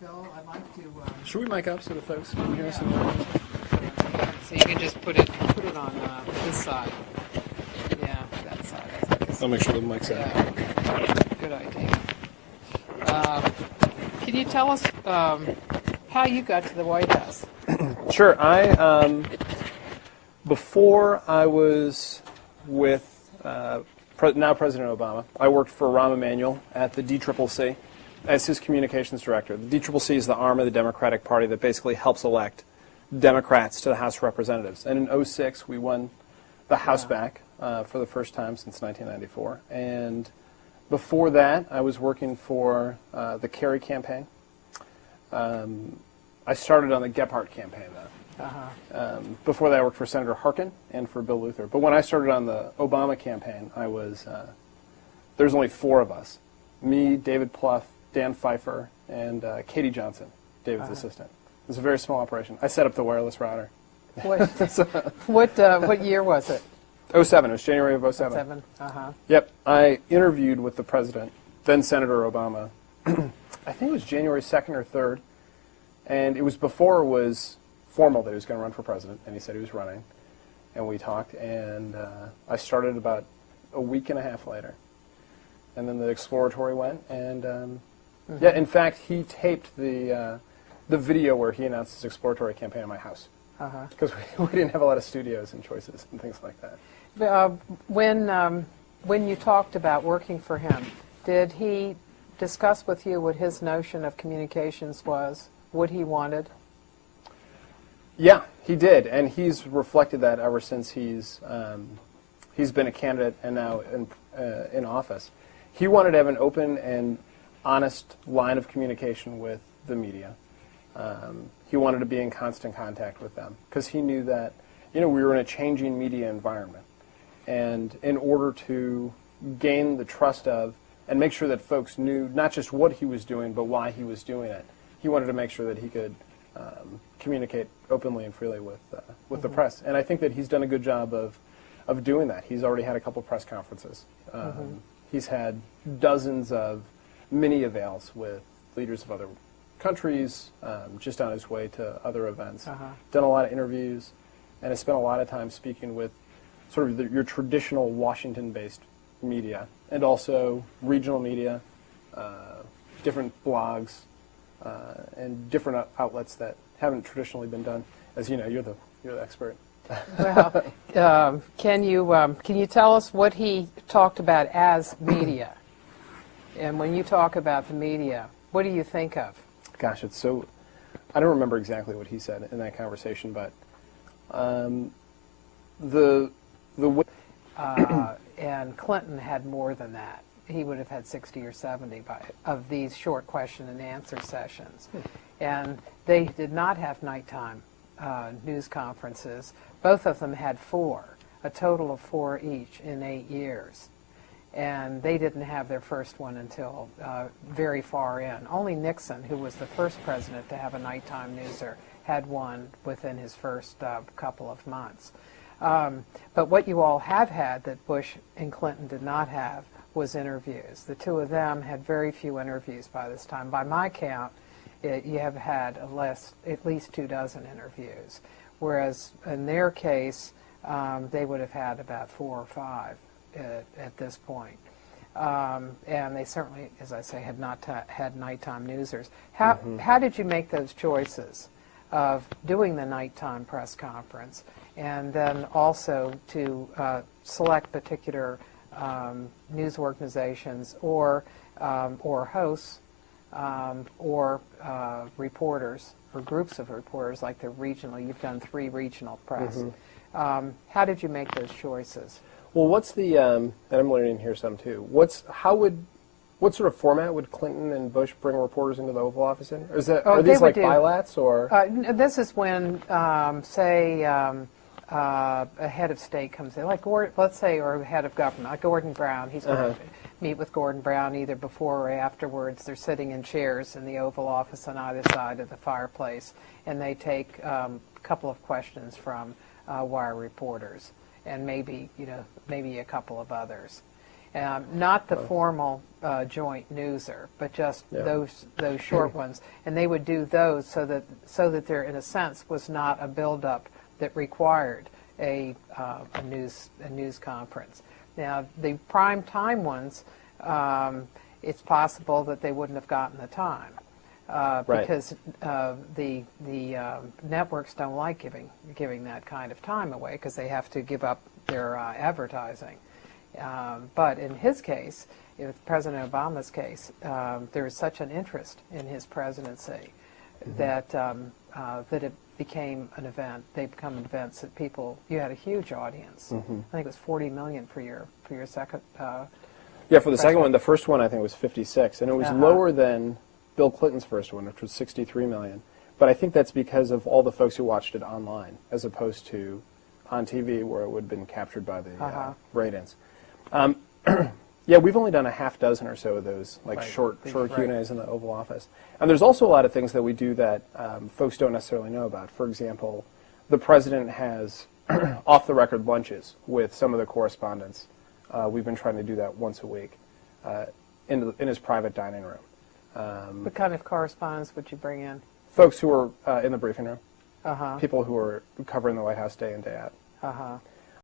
Bill, I'd like to. Should we mic up so the folks can hear us in the audience? So you can just put it on this side. Yeah, that side. I think I'll make sure the mic's out. good idea. Can you tell us how you got to the White House? Sure. Before I was with now President Obama, I worked for Rahm Emanuel at the DCCC as his communications director. The DCCC is the arm of the Democratic Party that basically helps elect Democrats to the House of Representatives. And in 2006, we won the House back for the first time since 1994. And before that, I was working for the Kerry campaign. I started on the Gephardt campaign, though. Before that, I worked for Senator Harkin and for Bill Luther. But when I started on the Obama campaign, I was there's only 4 of us: me, David Plouffe, Dan Pfeiffer, and Katie Johnson, David's assistant. It was a very small operation. I set up the wireless router. What year was it? 2007. It was January of 2007. 2007. Yep. I interviewed with the president, then Senator Obama. I think it was January 2nd or 3rd, and it was before it was formal that he was going to run for president, and he said he was running, and we talked, and I started about a week and a half later, and then the exploratory went, and yeah, in fact, he taped the video where he announced his exploratory campaign at my house, because we didn't have a lot of studios and choices and things like that. When you talked about working for him, did he discuss with you what his notion of communications was, what he wanted? Yeah, he did, and he's reflected that ever since he's been a candidate and now in office. He wanted to have an open and honest line of communication with the media. He wanted to be in constant contact with them because he knew that, we were in a changing media environment, and in order to gain the trust of and make sure that folks knew not just what he was doing but why he was doing it, he wanted to make sure that he could communicate openly and freely with the press. And I think that he's done a good job of doing that. He's already had a couple press conferences. He's had dozens of mini avails with leaders of other countries, just on his way to other events. Done a lot of interviews, and has spent a lot of time speaking with sort of your traditional Washington-based media, and also regional media, different blogs, and different outlets that haven't traditionally been done. As you know, you're the expert. Well, can you tell us what he talked about as media? And when you talk about the media, what do you think of? Gosh, it's so. I don't remember exactly what he said in that conversation, but the way. And Clinton had more than that. He would have had 60 or 70 of these short question and answer sessions. And they did not have nighttime news conferences. Both of them had 4, a total of 4 each in 8 years. And they didn't have their first one until very far in. Only Nixon, who was the first president to have a nighttime newser, had one within his first couple of months. But what you all have had that Bush and Clinton did not have was interviews. The two of them had very few interviews by this time. By my count, you have had at least 24 interviews, whereas in their case, they would have had about 4 or 5 at this point. And they certainly, as I say, had not had nighttime newsers. How did you make those choices of doing the nighttime press conference and then also to select particular news organizations or hosts or reporters or groups of reporters like the regional? You've done 3 regional press. How did you make those choices? Well, what's the and I'm learning here some too. What sort of format would Clinton and Bush bring reporters into the Oval Office in? Are these like bilats or? This is when, say, a head of state comes in, like let's say, or a head of government, like Gordon Brown. He's going to meet with Gordon Brown either before or afterwards. They're sitting in chairs in the Oval Office on either side of the fireplace, and they take a couple of questions from wire reporters and maybe a couple of others. Not the formal joint newser, but just those short ones. And they would do those so that there, in a sense, was not a buildup that required a news conference. Now, the prime time ones, it's possible that they wouldn't have gotten the time. Because the networks don't like giving that kind of time away because they have to give up their advertising. But in his case, in President Obama's case, there was such an interest in his presidency that it became an event. They become events that you had a huge audience. I think it was 40 million for your second. Yeah, for the second one. The first one I think was 56, and it was lower than Bill Clinton's first one, which was 63 million. But I think that's because of all the folks who watched it online, as opposed to on TV, where it would have been captured by the ratings. Yeah, we've only done a half dozen or so of those, like short Q&As in the Oval Office. And there's also a lot of things that we do that folks don't necessarily know about. For example, the president has off-the-record lunches with some of the correspondents. We've been trying to do that once a week in his private dining room. What kind of correspondence would you bring in? Folks who are in the briefing room. People who are covering the White House day in, day out.